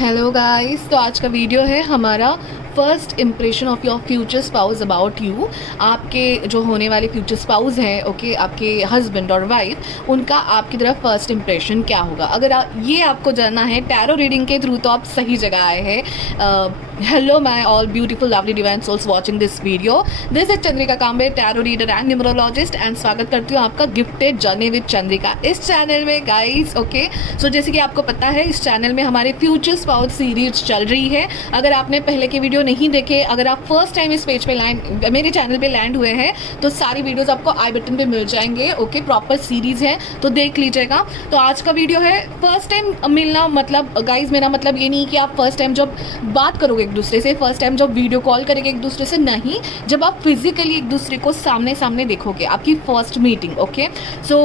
Hello guys, तो आज का वीडियो है हमारा first impression of your future spouse about you. आपके जो होने वाले फ्यूचर स्पाउस हैं, ओके, आपके हस्बैंड और वाइफ, उनका आपकी तरफ फर्स्ट इम्प्रेशन क्या होगा। अगर ये आपको जानना है टैरो रीडिंग के थ्रू, तो आप सही जगह आए हैं। Hello my all beautiful lovely divine souls watching this video. This is Chandrika Kambe, tarot reader and numerologist, and स्वागत करती हूँ आपका गिफ्टेड जर्नी विद चंद्रिका इस चैनल में गाइस। ओके, सो जैसे कि आपको पता है, इस चैनल में हमारे फ्यूचर स्पाउस सीरीज चल रही है। अगर आपने पहले के वीडियो नहीं देखे, अगर आप फर्स्ट टाइम इस पेज पे लैंड मेरे चैनल पे लैंड हुए हैं, तो सारी वीडियोस आपको आई बटन पे मिल जाएंगे। ओके, प्रॉपर सीरीज है, तो देख लीजिएगा। तो आज का वीडियो है फर्स्ट टाइम मिलना, मतलब गाइज मेरा मतलब ये नहीं कि आप फर्स्ट टाइम जब बात करोगे एक दूसरे से, फर्स्ट टाइम जब वीडियो कॉल करेंगे एक दूसरे से, नहीं, जब आप फिजिकली एक दूसरे को सामने सामने देखोगे, आपकी फर्स्ट मीटिंग। ओके, सो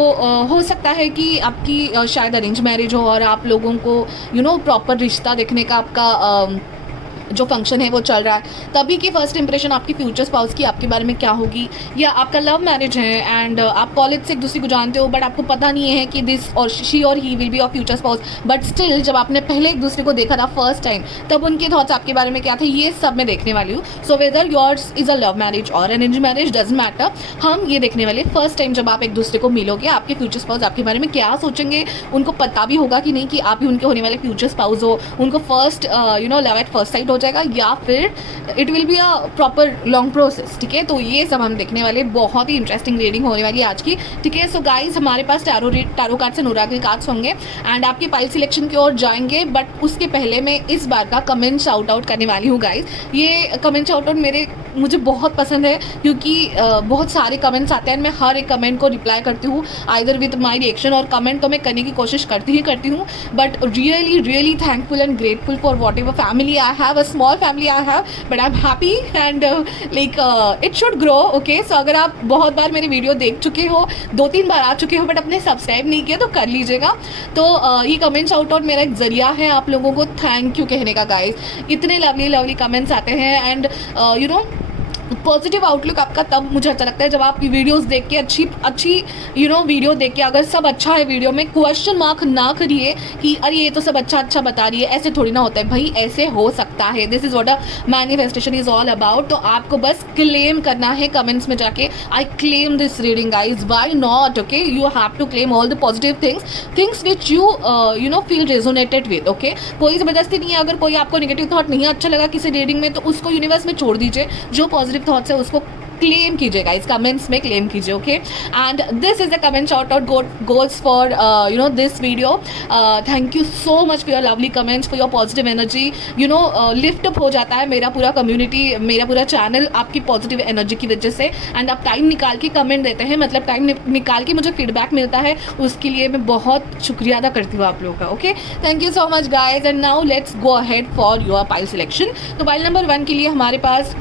हो सकता है कि आपकी शायद अरेंज मैरिज हो और आप लोगों को प्रॉपर रिश्ता देखने का आपका जो फंक्शन है वो चल रहा है, तभी की फर्स्ट इंप्रेशन आपकी फ्यूचर स्पाउस की आपके बारे में क्या होगी। या आपका लव मैरिज है एंड आप कॉलेज से एक दूसरे को जानते हो, बट आपको पता नहीं है कि दिस और शी और ही will be your future spouse, but still जब आपने पहले एक दूसरे को देखा था फर्स्ट टाइम, तब उनके थॉट्स आपके बारे में क्या थे, ये सब मैं देखने वाली हूँ। So whether yours is a love marriage और an arrange marriage, doesn't matter, हम ये देखने वाले फर्स्ट टाइम जब आप एक दूसरे को मिलोगे, आपके फ्यूचर स्पाउस आपके बारे में क्या सोचेंगे। उनको पता भी होगा कि नहीं कि आप ही उनके होने वाले फ्यूचर स्पाउस हो, उनको first love at first sight हो जाएगा, या फिर it will B a proper long process. ठीक है, तो ये सब हम देखने वाले, बहुत ही इंटरेस्टिंग रीडिंग होने वाली है आज की। ठीक है, सो गाइज हमारे पास tarot cards and oracle cards होंगे एंड आपके पाइल सिलेक्शन की ओर जाएंगे, बट उसके पहले मैं इस बार का कमेंट शाउट आउट करने वाली हूँ गाइज। ये कमेंट शाउट आउट मुझे बहुत पसंद है, क्योंकि बहुत सारे कमेंट्स आते हैं, मैं हर एक कमेंट को रिप्लाई करती हूँ आइदर विद माई रिएक्शन, और कमेंट तो मैं करने की कोशिश करती हूँ, but really really thankful and grateful for what ever family I have, a small family I have, but I'm happy and it should grow. Okay, so अगर आप बहुत बार मेरे वीडियो देख चुके हो, 2-3 बार आ चुके हो, बट अपने सब्सक्राइब नहीं किया, तो कर लीजिएगा। तो ये कमेंट शाउट आउट मेरा एक जरिया है आप लोगों को थैंक यू कहने का गाइस। इतने लवली लवली कमेंट्स आते हैं एंड पॉजिटिव आउटलुक आपका तब मुझे अच्छा लगता है जब आप वीडियोस देख के अच्छी वीडियो देख के, अगर सब अच्छा है वीडियो में, क्वेश्चन मार्क ना करिए कि अरे ये तो सब अच्छा बता रही है, ऐसे थोड़ी ना होता है भाई, ऐसे हो सकता है। This is what a manifestation is all about. तो आपको बस क्लेम करना है कमेंट्स में जाके, I claim this reading guys, why not. Okay, you have to claim all the positive things which you feel resonated with. Okay, कोई ज़बरदस्ती नहीं है। अगर कोई आपको नेगेटिव थॉट नहीं अच्छा लगा किसी रीडिंग में, तो उसको यूनिवर्स में छोड़ दीजिए, जो पॉजिटिव थॉट्स है उसको क्लेम कीजिएगा, इस कमेंट्स में क्लेम कीजिए। Okay, and this is the comment shout out goals for this video. Thank you so much for your lovely comments, for your positive energy. Lift up हो जाता है मेरा पूरा कम्युनिटी, मेरा पूरा चैनल आपकी पॉजिटिव एनर्जी की वजह से। एंड आप टाइम निकाल के कमेंट देते हैं, मतलब टाइम निकाल के मुझे फीडबैक मिलता है, उसके लिए मैं बहुत शुक्रिया अदा करती हूँ आप लोगों का। Okay, thank you so much guys, and now let's go ahead for your pile selection. तो पाइल नंबर 1 के लिए हमारे पास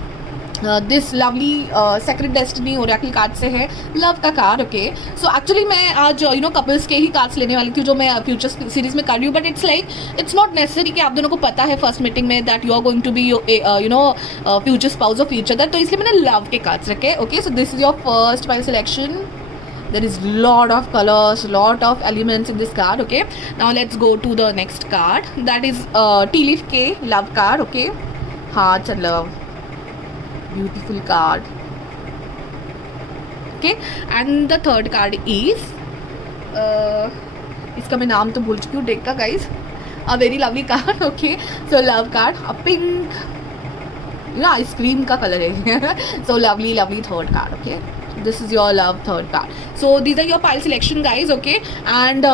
this lovely secret destiny oracle card से है लव का कार्ड। ओके, सो एक्चुअली मैं आज कपल्स के ही कार्ड्स लेने वाली थी, जो मैं फ्यूचर सीरीज में कर रही हूँ, बट इट्स नॉट नेसेसरी कि आप दोनों को पता है फर्स्ट मीटिंग में that you are going to be future spouse of each other, तो इसलिए मैंने लव के कार्ड्स रखे। Okay, so this is your first pile selection. There is lot of colors, lot of elements in this card. Okay, now let's go to the next card, that is tea leaf K love card. Okay, hearts and love, beautiful card. Okay, and the third card is इसका मैं नाम तो भूल चुकी हूँ deck का guys, a very lovely card. Okay, so love card, a pink, ice cream का colour है so lovely third card. Okay, this is your love third card. So these are your pile selection guys. Okay, and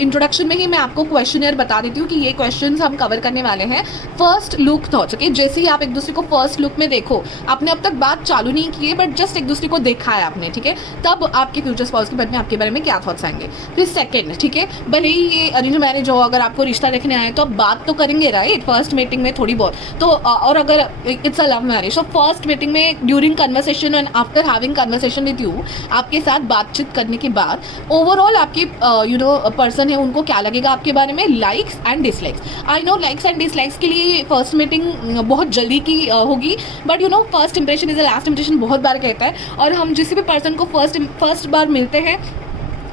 introduction में ही मैं आपको questionnaire बता देती हूँ कि ये क्वेश्चंस हम कवर करने वाले हैं। First look thoughts. ओके, जैसे ही आप एक दूसरे को फर्स्ट लुक में देखो, आपने अब तक बात चालू नहीं की है, बट जस्ट एक दूसरे को देखा है आपने, ठीक है, तब आपके फ्यूचर स्पाउस के बारे में आपके बारे में क्या थॉट्स आएंगे। फिर सेकंड, ठीक है, भले ही ये अरेंज मैरिज हो, अगर आपको रिश्ता देखने आए तो आप बात तो करेंगे राइट, फर्स्ट मीटिंग में थोड़ी बहुत तो, और अगर इट्स अ लव मैरिज, तो फर्स्ट मीटिंग में during conversation and after having conversation with you, आपके साथ बातचीत करने के बाद ओवरऑल आपके पर्सन है उनको क्या लगेगा आपके बारे में, likes and dislikes. I know likes and dislikes के लिए फर्स्ट मीटिंग बहुत जल्दी की होगी, but first impression is the last impression बहुत बार कहता है, और हम जिस भी पर्सन को फर्स्ट बार मिलते हैं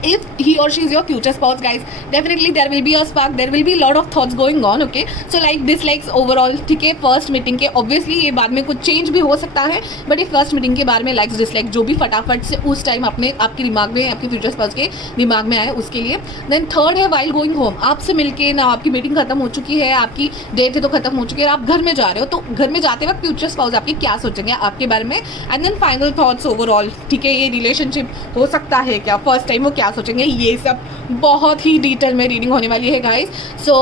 if he or she is your future spouse, guys, definitely there will be a spark, there will be lot of thoughts going on, okay? So like dislikes overall, ठीक है, फर्स्ट मीटिंग के obviously ये बाद में कुछ change भी हो सकता है, बट ये फर्स्ट मीटिंग के बारे में लाइक्स डिसलाइक जो भी फटाफट से उस टाइम अपने आपके दिमाग में, आपके फ्यूचर स्पाउस के दिमाग में आए उसके लिए। देन थर्ड है वाइल गोइंग होम, आपसे मिलके ना आपकी मीटिंग खत्म हो चुकी है, आपकी डेट है तो खत्म हो चुकी है, आप घर में जा रहे हो, तो घर में जाते वक्त फ्यूचर स्पाउस आपके क्या सोचेंगे आपके बारे में। And then final thoughts overall, ठीक है, ये रिलेशनशिप हो सकता है क्या, फर्स्ट टाइम वो क्या सोचेंगे, ये सब बहुत ही डिटेल में रीडिंग होने वाली है guys. So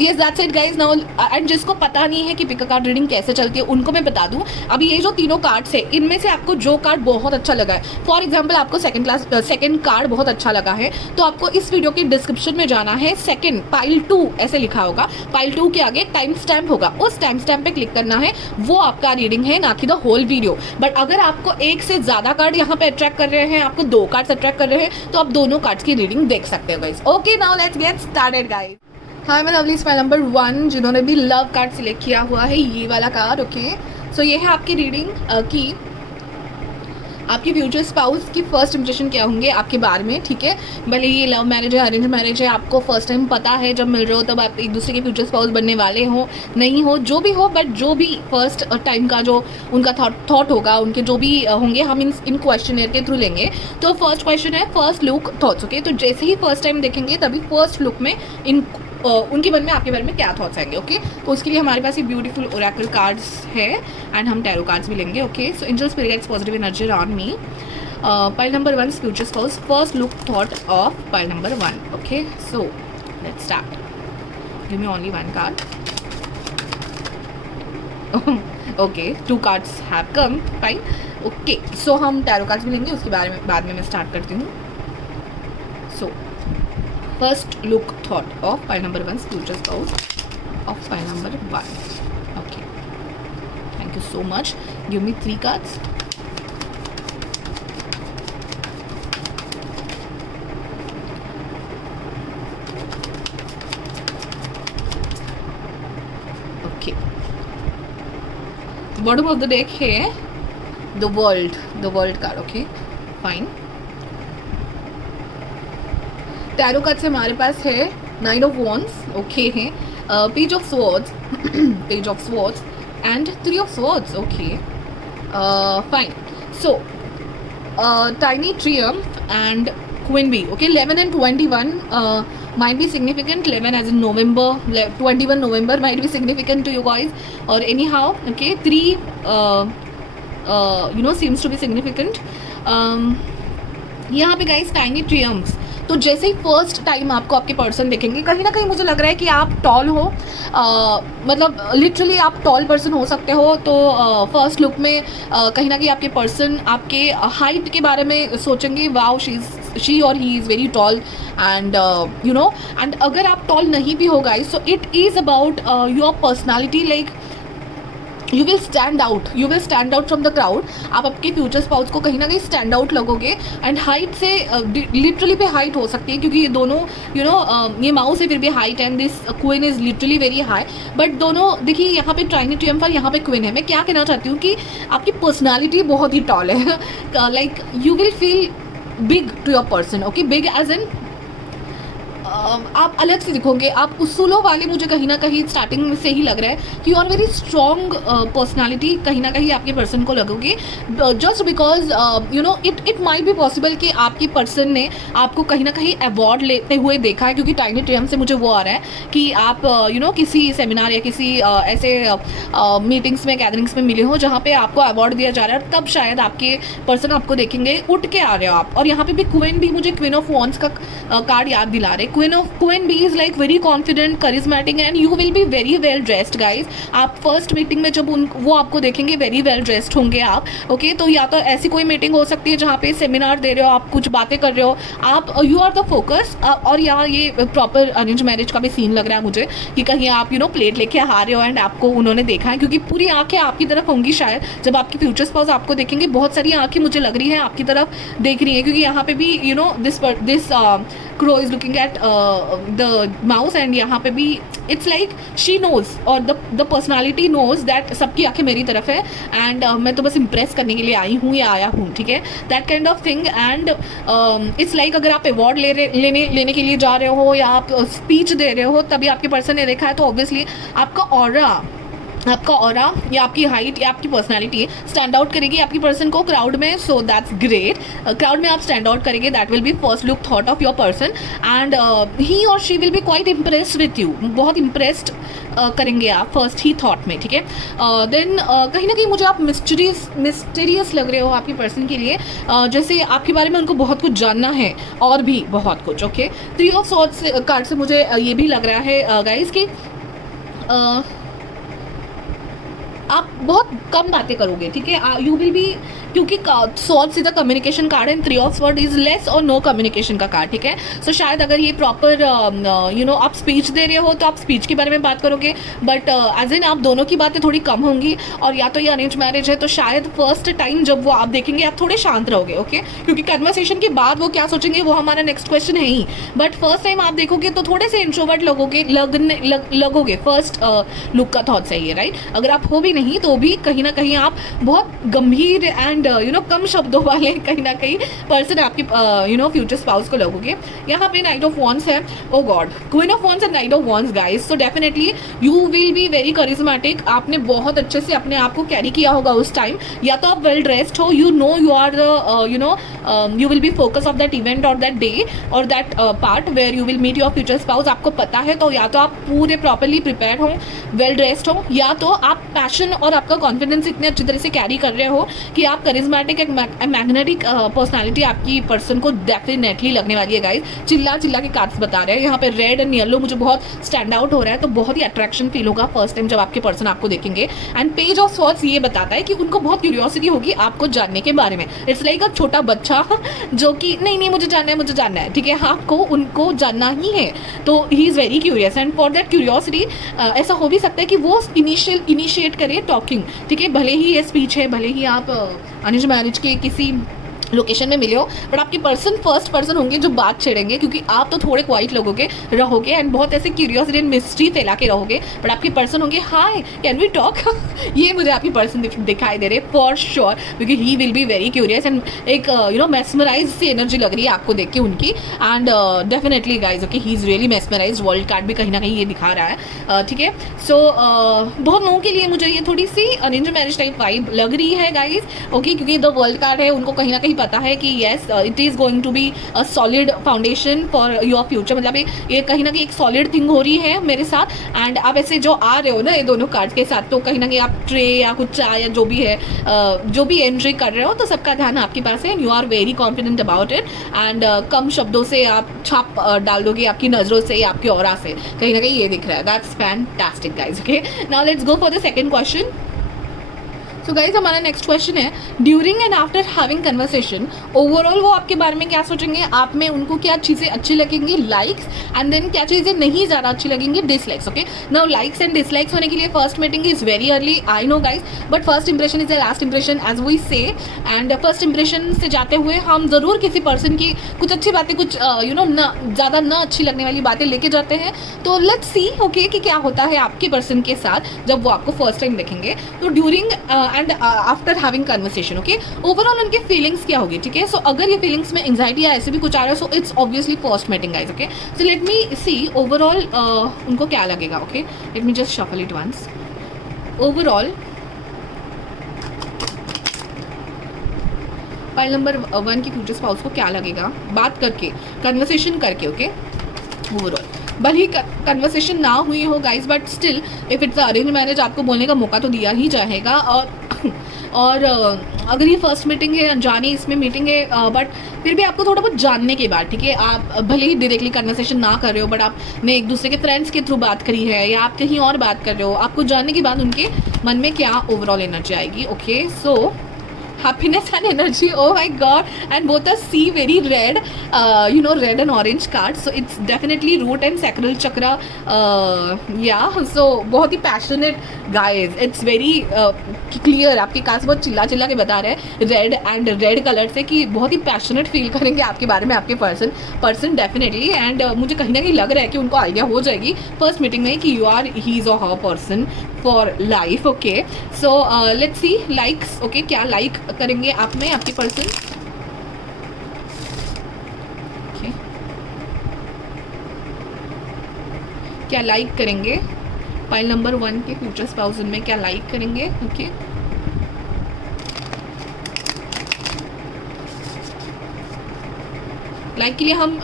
yes that's it guys now. And जिसको पता नहीं है कि पिक अ कार्ड रीडिंग कैसे चलती है उनको मैं बता दूं, अभी ये जो तीनों कार्ड्स है इनमें से आपको जो कार्ड बहुत अच्छा लगा है, फॉर एग्जाम्पल आपको सेकंड कार्ड बहुत अच्छा लगा है, तो आपको इस वीडियो के डिस्क्रिप्शन में जाना है, सेकंड पाइल 2 ऐसे लिखा होगा, पाइल 2 के आगे टाइम स्टैम्प होगा, उस टाइम स्टैम्प पे क्लिक करना है, वो आपका रीडिंग है, ना कि द होल वीडियो। बट अगर आपको एक से ज़्यादा कार्ड यहाँ पे अट्रैक्ट कर रहे हैं, आपको 2 कार्ड्स अट्रैक्ट कर रहे हैं, तो आप दोनों कार्ड्स की रीडिंग देख सकते हो guys. Okay now let's get started guys. Hi मैं लवली, स्माइल नंबर 1 जिन्होंने भी लव कार्ड सिलेक्ट किया हुआ है, ये वाला कार्ड, ओके। सो ये है आपकी रीडिंग की आपके फ्यूचर स्पाउस की फर्स्ट इंप्रेशन क्या होंगे आपके बारे में, ठीक है। भले ये लव मैरिज है, अरेंज मैरिज है, आपको फर्स्ट टाइम पता है जब मिल रहे हो तब आप एक दूसरे के फ्यूचर स्पाउस बनने वाले हो, नहीं हो, जो भी हो, बट जो भी फर्स्ट टाइम का जो उनका थॉट होगा, उनके जो भी होंगे, हम इन क्वेश्चनर के थ्रू लेंगे। तो फर्स्ट क्वेश्चन है फर्स्ट लुक थॉट्स, ओके। तो जैसे ही फर्स्ट टाइम देखेंगे तभी फर्स्ट लुक में उनके मन में आपके बारे में क्या थॉट्स आएंगे, ओके। तो उसके लिए हमारे पास ये ब्यूटीफुल ओरेकल कार्ड्स है एंड हम टैरो कार्ड्स भी लेंगे, okay. So angel spirit guides positive energy on me. Pile number 1 future spouse, first look thought of pile number 1, okay. So let's start, give me only 1 card, okay. 2 cards have come, fine, okay. So हम tarot cards भी लेंगे, उसके बारे में बाद में मैं start करती हूँ। सो first look thought of pile number 1 future spouse of pile number 1, okay. Thank you so much. Give me 3 cards. Okay, bottom of the deck है the world card, okay, fine. Tarot card से हमारे पास है 9 of wands, okay है, page of swords page of swords and 3 of swords, okay, fine. So tiny triumph and queen bee, okay. 11 and 21 might be significant. 11 as in November, 21 November might be significant to you guys, or anyhow, okay. 3 seems to be significant. यहाँ पे guys tiny ट्रियम्फ्स, तो जैसे ही first time आपको आपके person देखेंगे, कहीं ना कहीं मुझे लग रहा है कि आप टॉल हो, मतलब लिटरली आप टॉल पर्सन हो सकते हो। तो फर्स्ट लुक में कहीं ना कहीं आपके पर्सन आपके हाइट के बारे में सोचेंगे, वाओ शी और he is very tall, and and अगर आप टॉल नहीं भी हो guys, so it is about your personality, like you will stand out from the crowd. आप आपके फ्यूचर स्पाउस को कहीं ना कहीं स्टैंड आउट लगोगे, एंड हाइट से लिटरली पे हाइट हो सकती है, क्योंकि ये दोनों ये माउस है फिर भी height, and this queen is literally very high. But दोनों देखिए, यहाँ पे ट्राइनी ट्रियम्फ और यहाँ पे क्वीन है। मैं क्या कहना चाहती हूँ कि आपकी पर्सनैलिटी बहुत ही टॉल है, like you will feel big to your person, okay. Big as in आप अलग से दिखोगे, आप उसूलों वाले मुझे कहीं ना कहीं स्टार्टिंग से ही लग रहा है कि you are very strong personality, कहीं ना कहीं आपके पर्सन को लगोगे, just because it might be possible कि आपकी पर्सन ने आपको कहीं ना कहीं अवार्ड लेते हुए देखा है, क्योंकि टाइनी ट्रियम्फ से मुझे वो आ रहा है कि आप किसी सेमिनार या किसी ऐसे मीटिंग्स में, गैदरिंग्स में मिले हो जहाँ पे आपको अवार्ड दिया जा रहा है, तब शायद आपके पर्सन आपको देखेंगे, उठ के आ रहे हो आप। और यहाँ पे भी क्वीन भी मुझे क्वीन ऑफ वॉन्ड्स का कार्ड याद दिला रहे। Queen bee is like very confident, charismatic, and you will be very well dressed guys. आप फर्स्ट मीटिंग में जब वो आपको देखेंगे वेरी वेल ड्रेस्ड होंगे आप, ओके। तो या तो ऐसी कोई मीटिंग हो सकती है जहाँ पे सेमिनार दे रहे हो, आप कुछ बातें कर रहे हो, आप यू आर द फोकस। और यहाँ ये प्रॉपर अरेंज मैरिज का भी सीन लग रहा है मुझे कि कहीं आप प्लेट लेके आ रहे हो एंड आपको उन्होंने देखा है, क्योंकि पूरी आंखें आपकी तरफ होंगी शायद जब आपके फ्यूचर स्पाउस आपको देखेंगे। बहुत सारी आंखें मुझे लग रही है आपकी तरफ देख रही है, क्योंकि यहाँ पे भी this crow is looking at the mouse and यहाँ पे भी इट्स लाइक शी नोज और द पर्सनालिटी नोज दैट सबकी आंखें मेरी तरफ है एंड मैं तो बस इम्प्रेस करने के लिए आई हूँ या आया हूँ, ठीक है, that kind of thing. And it's like अगर आप अवार्ड लेने के लिए जा रहे हो या आप स्पीच दे रहे हो, तभी आपके पर्सन ने देखा है, तो ऑब्वियसली आपका ऑरा या आपकी हाइट या आपकी पर्सनालिटी स्टैंड आउट करेगी आपकी पर्सन को क्राउड में। सो दैट्स ग्रेट, क्राउड में आप स्टैंड आउट करेंगे, that will be first look thought of your person and he और she will be quite impressed with you, बहुत इम्प्रेस्ड करेंगे आप फर्स्ट ही थॉट में, ठीक है। देन कहीं ना कहीं मुझे आप मिस्टीरियस लग रहे हो आपकी पर्सन के लिए, जैसे आपके बारे में उनको बहुत कुछ जानना है और भी बहुत कुछ, ओके। 3 ऑफ सॉर्ड्स कार्ड से मुझे ये भी लग रहा है गाइस कि आप बहुत कम बातें करोगे, ठीक है, यू विल बी, क्योंकि swords is the communication card and 3 of sword is less और नो कम्युनिकेशन का कार्ड, ठीक है। सो शायद अगर ये प्रॉपर आप स्पीच दे रहे हो तो आप स्पीच के बारे में बात करोगे, बट एज इन आप दोनों की बातें थोड़ी कम होंगी। और या तो ये अरेंज मैरिज है तो शायद फर्स्ट टाइम जब वो आप देखेंगे आप थोड़े शांत रहोगे, ओके, क्योंकि कन्वर्सेशन के बाद वो क्या सोचेंगे वो हमारा नेक्स्ट क्वेश्चन है ही, बट फर्स्ट टाइम आप देखोगे तो थोड़े से इंट्रोवर्ट लगोगे, फर्स्ट लुक का थॉट सही है, राइट। अगर आप हो भी नहीं तो भी कहीं ना कहीं आप बहुत गंभीर एंड कम शब्दों वाले कहीं ना कहीं पर्सन आपकी फ्यूचर स्पाउस को लगोगे। यहाँ पे नाइट ऑफ वॉन्ड्स है, oh God, queen of wands and knight of wands guys. So definitely you will be very charismatic, आपने बहुत अच्छे से अपने आप को कैरी किया होगा उस टाइम, या तो आप वेल ड्रेस्ड हो, you know you are the you will be focus of that event और दैट डे और that part where you will meet your future spouse, आपको पता है, तो या तो आप पूरे प्रॉपरली प्रिपेयर हो, वेल ड्रेस्ड हो, या तो आप पैशन और आपका कॉन्फिडेंस इतने अच्छी तरह से कैरी कर रहे हो कि आप करिज्मेटिक एंड मैग्नेटिक पर्सनालिटी आपकी पर्सन को डेफिनेटली लगने वाली है गाइस। चिल्ला के कार्ड्स बता रहे हैं, यहाँ पे रेड एंड येलो मुझे बहुत स्टैंड आउट हो रहा है, तो बहुत ही अट्रैक्शन फील होगा फर्स्ट टाइम जब आपके पर्सन आपको देखेंगे। एंड पेज ऑफ स्वॉर्ड्स ये बताता है कि उनको बहुत क्यूरियोसिटी होगी आपको जानने के बारे में। इट्स लाइक अ छोटा बच्चा जो कि नहीं मुझे जानना है, ठीक है, आपको उनको जानना ही है, तो he is very curious and for that curiosity ऐसा हो भी सकता है कि वो इनिशिएट करे टॉकिंग, ठीक है, भले ही ये स्पीच है, भले ही आप अरेंज मैरिज के किसी लोकेशन में मिले हो, बट आपके पर्सन फर्स्ट पर्सन होंगे जो बात छेड़ेंगे, क्योंकि आप तो थोड़े क्वाइट रहोगे एंड बहुत ऐसे क्यूरियोसिटी एंड मिस्ट्री फैला के रहोगे, बट आपके पर्सन होंगे हाय कैन वी टॉक ये मुझे आपकी पर्सन दिखाई दे रहे फॉर श्योर, क्योंकि ही will be very curious and एक मेस्मराइज सी एनर्जी लग रही है आपको देख के उनकी। And definitely guys okay, he is really mesmerise, world card भी कहीं ना कहीं ये दिखा रहा है, ठीक है। सो बहुत लोगों के लिए मुझे ये थोड़ी सी अरेंज मैरिज टाइप वाइब लग रही है गाइज, ओके, क्योंकि द वर्ल्ड कार्ड है, उनको कहीं ना कहीं पता है कि yes it is going to be a solid foundation for your future, मतलब ये कहीं ना कहीं एक सॉलिड थिंग हो रही है मेरे साथ। एंड आप ऐसे जो आ रहे हो ना ये दोनों कार्ड्स के साथ, तो कहीं ना कहीं आप ट्रे या कुछ चाय या जो भी है जो भी एंट्री कर रहे हो, तो सबका ध्यान आपके पास है and you are very confident about it and कम शब्दों से आप छाप डाल दोगे, आपकी नज़रों से या आपकी ऑरा से, कहीं ना कहीं ये दिख रहा है। That's fantastic guys, okay. Now let's go for the second question. So guys हमारा नेक्स्ट क्वेश्चन है, during and after having conversation overall वो आपके बारे में क्या सोचेंगे, आप में उनको क्या चीज़ें अच्छी लगेंगी, लाइक्स, एंड देन क्या चीज़ें नहीं ज़्यादा अच्छी लगेंगी, dislikes, okay. Now likes and dislikes होने के लिए first meeting is very early, I know guys, but first impression is the last impression as we say, and first impression से जाते हुए हम ज़रूर किसी पर्सन की कुछ अच्छी बातें, कुछ ज़्यादा ना अच्छी लगने वाली बातें लेके जाते हैं, तो लेट्स सी ओके कि क्या होता है आपके पर्सन के साथ जब वो आपको फर्स्ट टाइम देखेंगे। तो during and after having conversation, okay, overall उनके फीलिंग्स क्या होगी, ठीक है। सो अगर ये फीलिंग्स में एंजाइटी या ऐसे भी कुछ आ रहा है, so it's obviously first meeting guys, okay. So let me see overall उनको क्या लगेगा, okay, let me just shuffle it once. Overall pile number 1 की फ्यूचर स्पाउस को क्या लगेगा बात करके, कन्वर्सेशन करके, ओके। ओवरऑल भले ही कन्वर्सेशन ना हुई हो guys, but still if it's arrange marriage आपको बोलने का मौका तो दिया ही जाएगा। और अगर ये फर्स्ट मीटिंग है, अनजानी इसमें मीटिंग है, बट फिर भी आपको थोड़ा बहुत जानने के बाद, ठीक है, आप भले ही डायरेक्टली कन्वर्सेशन ना कर रहे हो, बट आपने एक दूसरे के फ्रेंड्स के थ्रू बात करी है या आप कहीं और बात कर रहे हो, आपको जानने के बाद उनके मन में क्या ओवरऑल एनर्जी आएगी, okay. So happiness and energy. Oh my god. And both are see very red, red and orange cards, so it's definitely root and sacral chakra. Yeah, so बहुत ही passionate guys, it's very clear. आपके cards बहुत चिल्ला चिल्ला के बता रहे हैं red and red colour से कि बहुत ही पैशनेट फील करेंगे आपके बारे में आपके पर्सन डेफिनेटली. एंड मुझे कहीं ना कहीं लग रहा है कि उनको आइडिया हो जाएगी फर्स्ट मीटिंग में कि यू आर ही इज और her person for life. Okay, so let's see likes. Okay, क्या लाइक करेंगे आप में आपके पर्सन. क्या लाइक करेंगे फाइल नंबर 1 के फ्यूचर स्पाउस में, क्या लाइक करेंगे. ओके, लाइक के लिए हम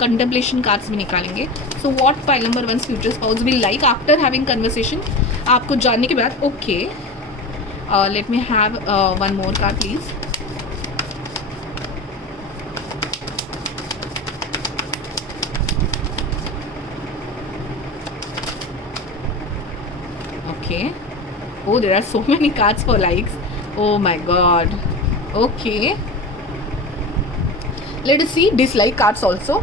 कंटेम्पलेशन कार्ड्स भी निकालेंगे. So what file number 1 future spouse will like after having conversation. आपको जानने के बाद. Okay, let me have one more card please. Okay. Oh, there are so many cards for likes. Oh my god. Okay. Let us see dislike cards also.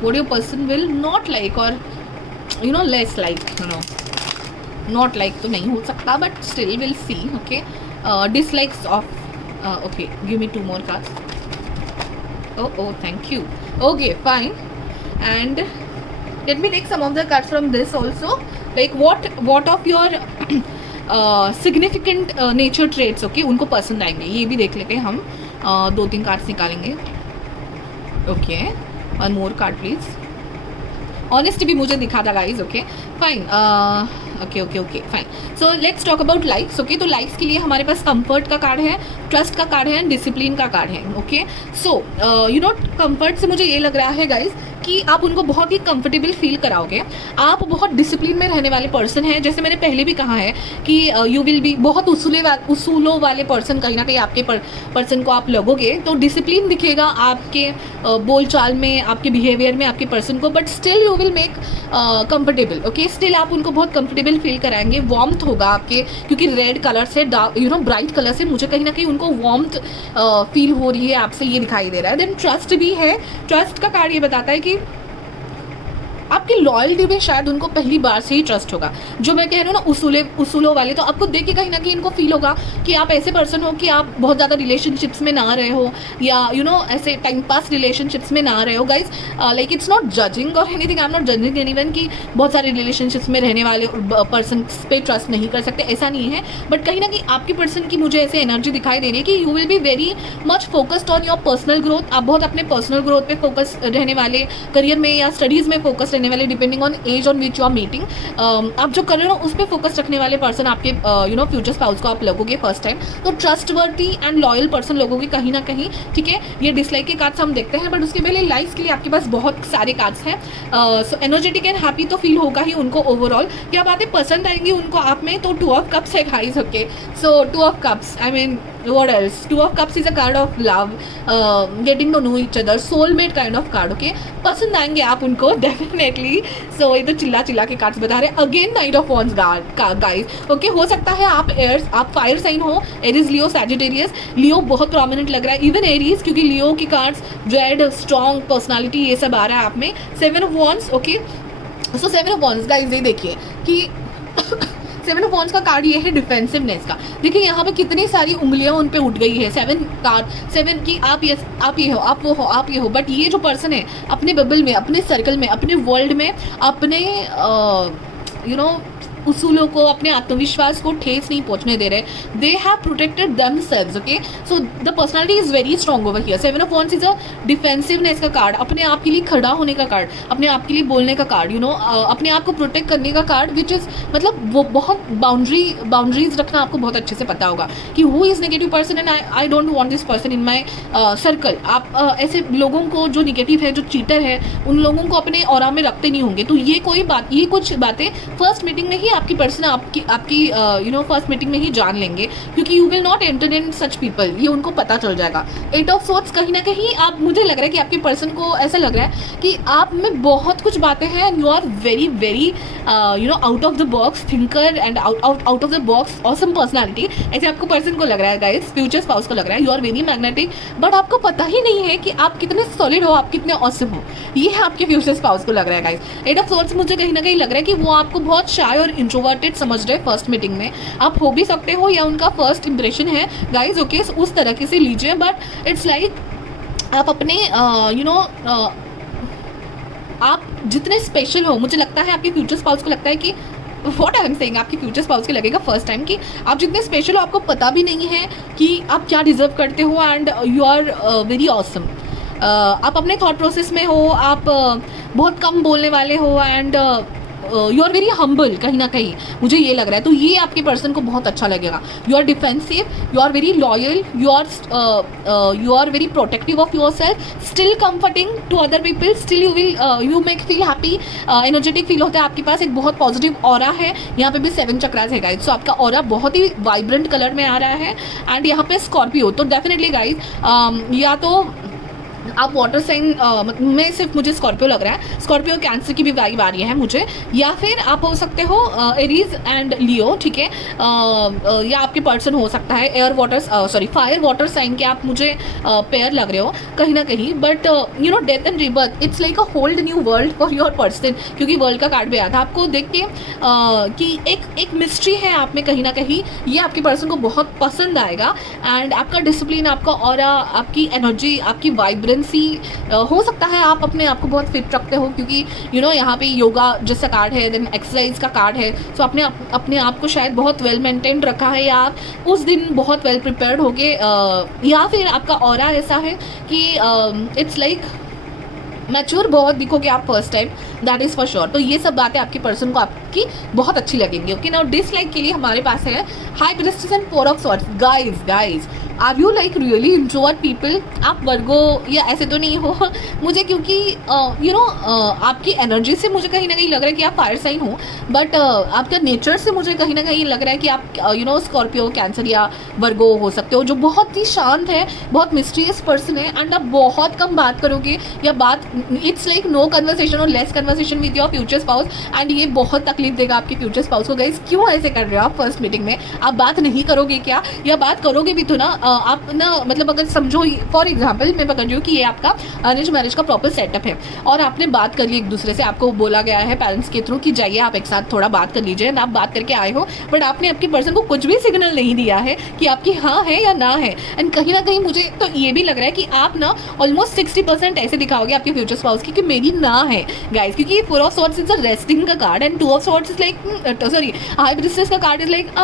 What your person will not like or less like. Not like तो नहीं हो सकता, but still we'll see. Okay. Dislikes of. Okay. Give me 2 more cards. Oh, thank you. Okay, fine. And let me take some of the cards from this also. Like what of your significant nature traits, okay, उनको पसंद आएंगे, ये भी देख लेते हैं हम. 2-3 cards निकालेंगे. Okay, 1 more card please. Honesty भी मुझे दिखा था guys. Okay, fine. Okay fine. So let's talk about likes. Okay, तो लाइक्स के लिए हमारे पास कंफर्ट का कार्ड है, ट्रस्ट का कार्ड है एंड डिसिप्लिन का कार्ड है. ओके, सो कंफर्ट से मुझे ये लग रहा है गाइज कि आप उनको बहुत ही कंफर्टेबल फील कराओगे. आप बहुत डिसिप्लिन में रहने वाले पर्सन हैं. जैसे मैंने पहले भी कहा है कि यू विल बी बहुत उसूलों वाले पर्सन. कहीं ना कहीं आपके पर्सन को आप लगोगे तो डिसिप्लिन दिखेगा आपके बोलचाल में, आपके बिहेवियर में आपके पर्सन को. But still you will make comfortable. Okay, still आप उनको बहुत कंफर्टेबल फील कराएंगे. वार्मथ होगा आपके, क्योंकि रेड कलर से ब्राइट कलर से मुझे कहीं ना कहीं उनको वार्मथ फील हो रही है आपसे, ये दिखाई दे रहा है. देन ट्रस्ट भी है. ट्रस्ट का कार्ड ये बताता है कि आपकी लॉयल्टी में शायद उनको पहली बार से ही ट्रस्ट होगा. जो मैं कह रही हूँ ना उसूलों वाले, तो आपको देख के कहीं ना कहीं इनको फील होगा कि आप ऐसे पर्सन हो कि आप बहुत ज़्यादा रिलेशनशिप्स में ना रहे हो, या ऐसे टाइम पास रिलेशनशिप्स में ना रहे हो. Guys, like it's not judging और anything. I am not judging anyone कि बहुत सारे रिलेशनशिप्स में रहने वाले पर्सन पे ट्रस्ट नहीं कर सकते, ऐसा नहीं है. बट कहीं ना कहीं आपके पर्सन की मुझे ऐसे एनर्जी दिखाई दे रही है कि you will be very much focused on your personal growth. आप बहुत अपने पर्सनल ग्रोथ पे फोकस रहने वाले, करियर में या स्टडीज़ में फोकस रहने वाले, depending on as on which you are meeting. आप जो कर रहे हो उस पर फोकस रखने वाले पर्सन आपके फ्यूचर स्पाउस को आप लगोगे फर्स्ट टाइम. तो ट्रस्ट वर्दी एंड लॉयल पर्सन लगोगे कहीं ना कहीं. ठीक है, ये डिसलाइक के कार्ड्स हम देखते हैं, बट उसके पहले लाइक्स के लिए आपके पास बहुत सारे कार्ड्स हैं. सो एनर्जेटिक एंड हैप्पी तो फील होगा ही उनको ओवरऑल. क्या बातें पसंद आएंगी उनको आप में, तो 2 ऑफ कप्स है guys. Okay, so 2 of cups, I mean what else? 2 of cups is a card of love, getting to know each other, soulmate kind of card. Okay, पसंद आएंगे आप उनको डेफिनेटली. सो ये तो चिल्ला चिल्ला के कार्ड्स बता रहे हैं. Again night of wands guys. Okay, हो सकता है आप एयर्स, आप फायर साइन हो, एरीज, लियो, सैजिटेरियस. लियो बहुत प्रोमिनेंट लग रहा है, इवन एरीज, क्योंकि लियो की कार्ड्स रेड, स्ट्रॉन्ग पर्सनालिटी, ये सब आ रहा है आप में. 7 of wands. Okay, so 7 of wands guys, ये देखिए कि 7 ऑफ वॉन्स का कार्ड ये है डिफेंसिवनेस का. देखिए यहाँ पे कितनी सारी उंगलियां उन पे उठ गई है. 7 की आप ये हो, आप वो हो, आप ये हो. बट ये जो पर्सन है अपने बबल में, अपने सर्कल में, अपने वर्ल्ड में, अपने उसूलों को, अपने आत्मविश्वास को ठेस नहीं पहुंचने दे रहे. They have protected themselves. Okay, so the personality is very strong over here. 7 of wands is a defensiveness का कार्ड, अपने आप के लिए खड़ा होने का कार्ड, अपने आप के लिए बोलने का कार्ड, अपने आप को प्रोटेक्ट करने का कार्ड, विच इज़ मतलब वो बहुत बाउंड्रीज रखना आपको बहुत अच्छे से पता होगा कि who is negative person and I don't want this person in my circle. आप ऐसे लोगों को जो निगेटिव है, जो चीटर है, उन लोगों को अपने ऑरा में रखते नहीं होंगे. तो ये कुछ बातें फर्स्ट मीटिंग में ही आपकी पर्सन आपकी आपकी यू नो फर्स्ट मीटिंग में ही जान लेंगे, क्योंकि you will not entertain such people, ये उनको पता चल जाएगा। 8 ऑफ सोर्ट्स कहीं ना कहीं आप, मुझे लग रहा है कि आपके पर्सन को ऐसा लग रहा है कि आप में बहुत कुछ बातें हैं and you are very very you know out of the box thinker and out of the box awesome personality, ऐसे आपको पर्सन को लग रहा है गाइस, फ्यूचर स्पाउस को लग रहा है। You are very magnetic, but आपको पता ही नहीं है कि आप कितने सॉलिड हो, आप कितने ऑसम हो, ये है आपके फ्यूचर स्पाउस को लग रहा है गाइस। 8 ऑफ सोर्ट्स मुझे कहीं ना कहीं लग रहा है कि वो आपको बहुत शाय और इंट्रोवर्टेड समझ रहे हैं फर्स्ट मीटिंग में। आप हो भी सकते हो या उनका फर्स्ट इंप्रेशन है गाइस, ओके, उस तरह से लीजिए। बट इट्स लाइक आप अपने यू नो आप जितने स्पेशल हो, मुझे लगता है आपके फ्यूचर स्पाउस को लगता है कि व्हाट आई एम सेइंग, आपके फ्यूचर स्पाउस के लगेगा फर्स्ट टाइम कि आप जितने स्पेशल हो आपको पता भी नहीं है कि आप क्या डिजर्व करते हो and you are very awesome. आप अपने थॉट प्रोसेस में हो, आप बहुत कम बोलने वाले हो and you are very humble, कहीं ना कहीं मुझे ये लग रहा है। तो ये आपके पर्सन को बहुत अच्छा लगेगा। You are defensive, you are very loyal, you are very protective of your self, still comforting to other people, still you will you make feel happy, energetic feel होता है। आपके पास एक बहुत पॉजिटिव ऑरा है, यहाँ पे भी 7 चक्रास है गाइज, सो आपका ऑरा बहुत ही वाइब्रेंट कलर में आ रहा है। एंड यहाँ पे स्कॉर्पियो, तो डेफिनेटली गाइज या तो आप वाटर साइन में सिर्फ मुझे स्कॉर्पियो लग रहा है, स्कॉर्पियो कैंसर की भी वाइब आ रही है मुझे, या फिर आप हो सकते हो एरीज एंड लियो, ठीक है, या आपके पर्सन हो सकता है air water sorry fire water sign के आप मुझे पेयर लग रहे हो कहीं ना कहीं। But you know death and rebirth, it's like a hold new world for your person, क्योंकि वर्ल्ड का कार्ड भी आया था आपको देख के कि एक मिस्ट्री है आप में कहीं ना कहीं, ये आपके पर्सन को बहुत पसंद आएगा। एंड आपका डिसिप्लिन, आपका ऑरा, आपकी एनर्जी, आपकी वाइब्रेंस हो सकता है आप अपने आप को बहुत फिट रखते हो, क्योंकि यू नो यहाँ पे योगा जैसा कार्ड है, देन एक्सरसाइज का कार्ड है, सो आपने अपने आप को शायद बहुत वेल मेंटेन रखा है, या आप उस दिन बहुत वेल प्रिपेयर्ड होगे, या फिर आपका ऑरा ऐसा है कि इट्स लाइक मैच्योर बहुत दिखोगे आप first time, that is for sure. तो ये सब बातें आपकी पर्सन को आपकी बहुत अच्छी लगेंगी। ओके, नाउ डिसलाइक के लिए हमारे पास है high priestess and 4 of swords. Guys are you like really introvert people? आप वर्गो या ऐसे तो नहीं हो मुझे, क्योंकि यू नो आपकी एनर्जी से मुझे कहीं ना कहीं लग रहा है कि आप फायर साइन हो, बट आपका नेचर से मुझे कहीं ना कहीं लग रहा है कि आप यू नो स्कॉर्पियो, कैंसर या वर्गो हो सकते हो, जो बहुत ही शांत है, बहुत मिस्टीरियस पर्सन है एंड आप बहुत कम बात करोगे, या बात इट्स लाइक नो कन्वर्सेशन और less conversation with your future spouse, and ये बहुत तकलीफ देगा आपके फ्यूचर स्पाउस को। गाइस क्यों ऐसे कर रहे हो आप फर्स्ट मीटिंग में? आप बात नहीं करोगे क्या? या बात करोगे भी तो ना आप ना, मतलब अगर समझो फॉर एग्जांपल मैं पकड़ रही हूँ कि ये आपका अरेंज मैरिज का प्रॉपर सेटअप है और आपने बात कर ली एक दूसरे से, आपको बोला गया है पेरेंट्स के थ्रू कि जाइए आप एक साथ थोड़ा बात कर लीजिए, आप बात करके आए हो, बट आपने आपके पर्सन को कुछ भी सिग्नल नहीं दिया है कि आपकी हाँ है या ना है। एंड कहीं ना कहीं मुझे तो ये भी लग रहा है कि आप ना ऑलमोस्ट 60% ऐसे दिखाओगे आपके फ्यूचर स्पाउस की कि मेरी ना है गाइस, क्योंकि 4 of swords is a resting का card and 2 of swords is like sorry high priestess का card is like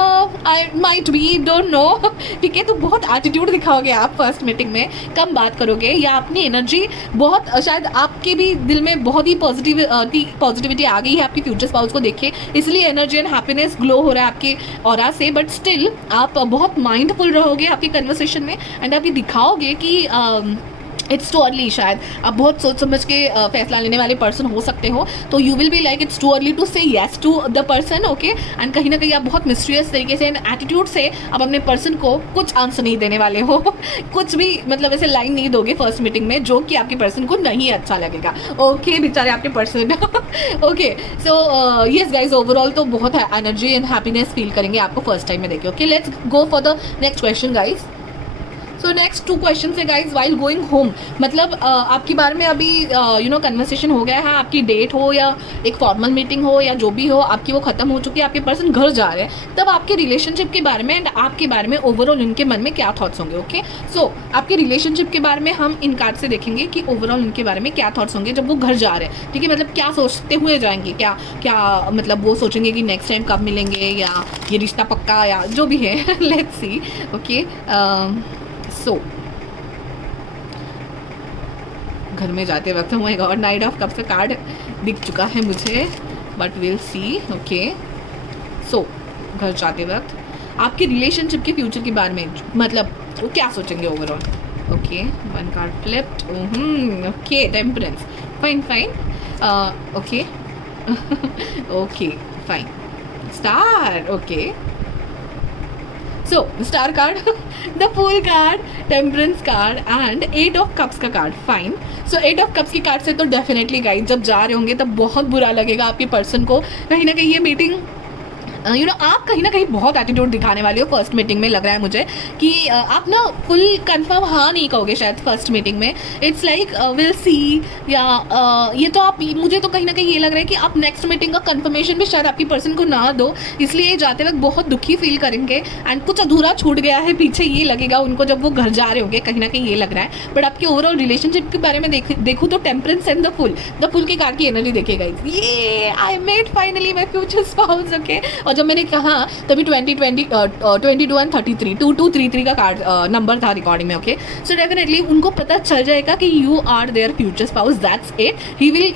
I might be don't know, ठीक है। तो बहुत एटीट्यूड दिखाओगे आप फर्स्ट मीटिंग में, कम बात करोगे, या अपनी एनर्जी बहुत शायद आपके भी दिल में बहुत ही पॉजिटिविटी आ गई है आपके फ्यूचर स्पाउस को देखे, इसलिए एनर्जी एंड हैप्पीनेस ग्लो हो रहा है आपके ऑरा से। बट स्टिल आप बहुत माइंडफुल रहोगे आपके कन्वर्सेशन में एंड आप ये दिखाओगे कि इट्स टू अर्ली, शायद आप बहुत सोच समझ के फैसला लेने वाले पर्सन हो सकते हो, तो you will be like it's too early to say yes to the person, okay. And कहीं ना कहीं आप बहुत मिस्टीरियस तरीके से एंड एटीट्यूड से आप अपने पर्सन को कुछ आंसर नहीं देने वाले हो कुछ भी मतलब ऐसे लाइन नहीं दोगे फर्स्ट मीटिंग में जो कि आपके पर्सन को नहीं अच्छा लगेगा, ओके बेचारे आपके person okay. So yes guys, overall तो बहुत एनर्जी एंड हैप्पीनेस फील करेंगे आपको फर्स्ट टाइम में देखे। Okay, let's go for the next question guys. So next 2 question है गाइज। वाइल गोइंग होम, मतलब आपके बारे में अभी यू नो कन्वर्सेशन हो गया है, आपकी डेट हो या एक फॉर्मल मीटिंग हो या जो भी हो, आपकी वो खत्म हो चुकी है, आपके पर्सन घर जा रहे हैं, तब आपके रिलेशनशिप के बारे में एंड आपके बारे में ओवरऑल उनके मन में क्या थॉट्स होंगे। ओके, सो आपके रिलेशनशिप के बारे में हम इन कार्ड से देखेंगे कि ओवरऑल उनके बारे में क्या थॉट्स होंगे जब वो घर जा रहे हैं, ठीक है। मतलब क्या सोचते हुए जाएंगे, क्या क्या मतलब वो सोचेंगे कि नेक्स्ट टाइम कब मिलेंगे या ये रिश्ता पक्का या जो भी है लेट्स सी। ओके, सो घर में जाते वक्त my God night of cups का कार्ड दिख चुका है मुझे, बट विल सी। ओके, सो घर जाते वक्त आपके रिलेशनशिप के फ्यूचर के बारे में मतलब वो क्या सोचेंगे overall. Okay, 1 card flipped, okay, temperance, fine fine, okay okay fine. star. Okay. So star card, the Fool card, Temperance card and 8 of Cups का card. Fine. So 8 of Cups की कार्ड से तो डेफिनेटली गाइस जब जा रहे होंगे तब बहुत बुरा लगेगा आपके पर्सन को. कहीं ना कहीं ये मीटिंग आप कहीं ना कहीं बहुत एटीट्यूड दिखाने वाले हो फर्स्ट मीटिंग में. लग रहा है मुझे कि आप ना फुल कंफर्म हाँ नहीं कहोगे शायद फर्स्ट मीटिंग में. इट्स लाइक विल सी या ये तो आप, मुझे तो कहीं ना कहीं ये लग रहा है कि आप नेक्स्ट मीटिंग का कंफर्मेशन भी शायद आपकी पर्सन को ना दो, इसलिए जाते वक्त बहुत दुखी फील करेंगे एंड कुछ अधूरा छूट गया है पीछे, ये लगेगा उनको जब वो घर जा रहे होंगे. कहीं ना कहीं ये लग रहा है. बट आपके ओवरऑल रिलेशनशिप के बारे में देखूँ तो टेम्परेंस एंड द फुल की कार्ड की एनर्जी देखेगा. ये I made finally my future spouse. Okay. और जब मैंने कहा तभी 22 एंड 33 2233 का कार्ड नंबर था रिकॉर्डिंग में. ओके. सो डेफिनेटली उनको पता चल जाएगा कि you are their future spouse. That's it.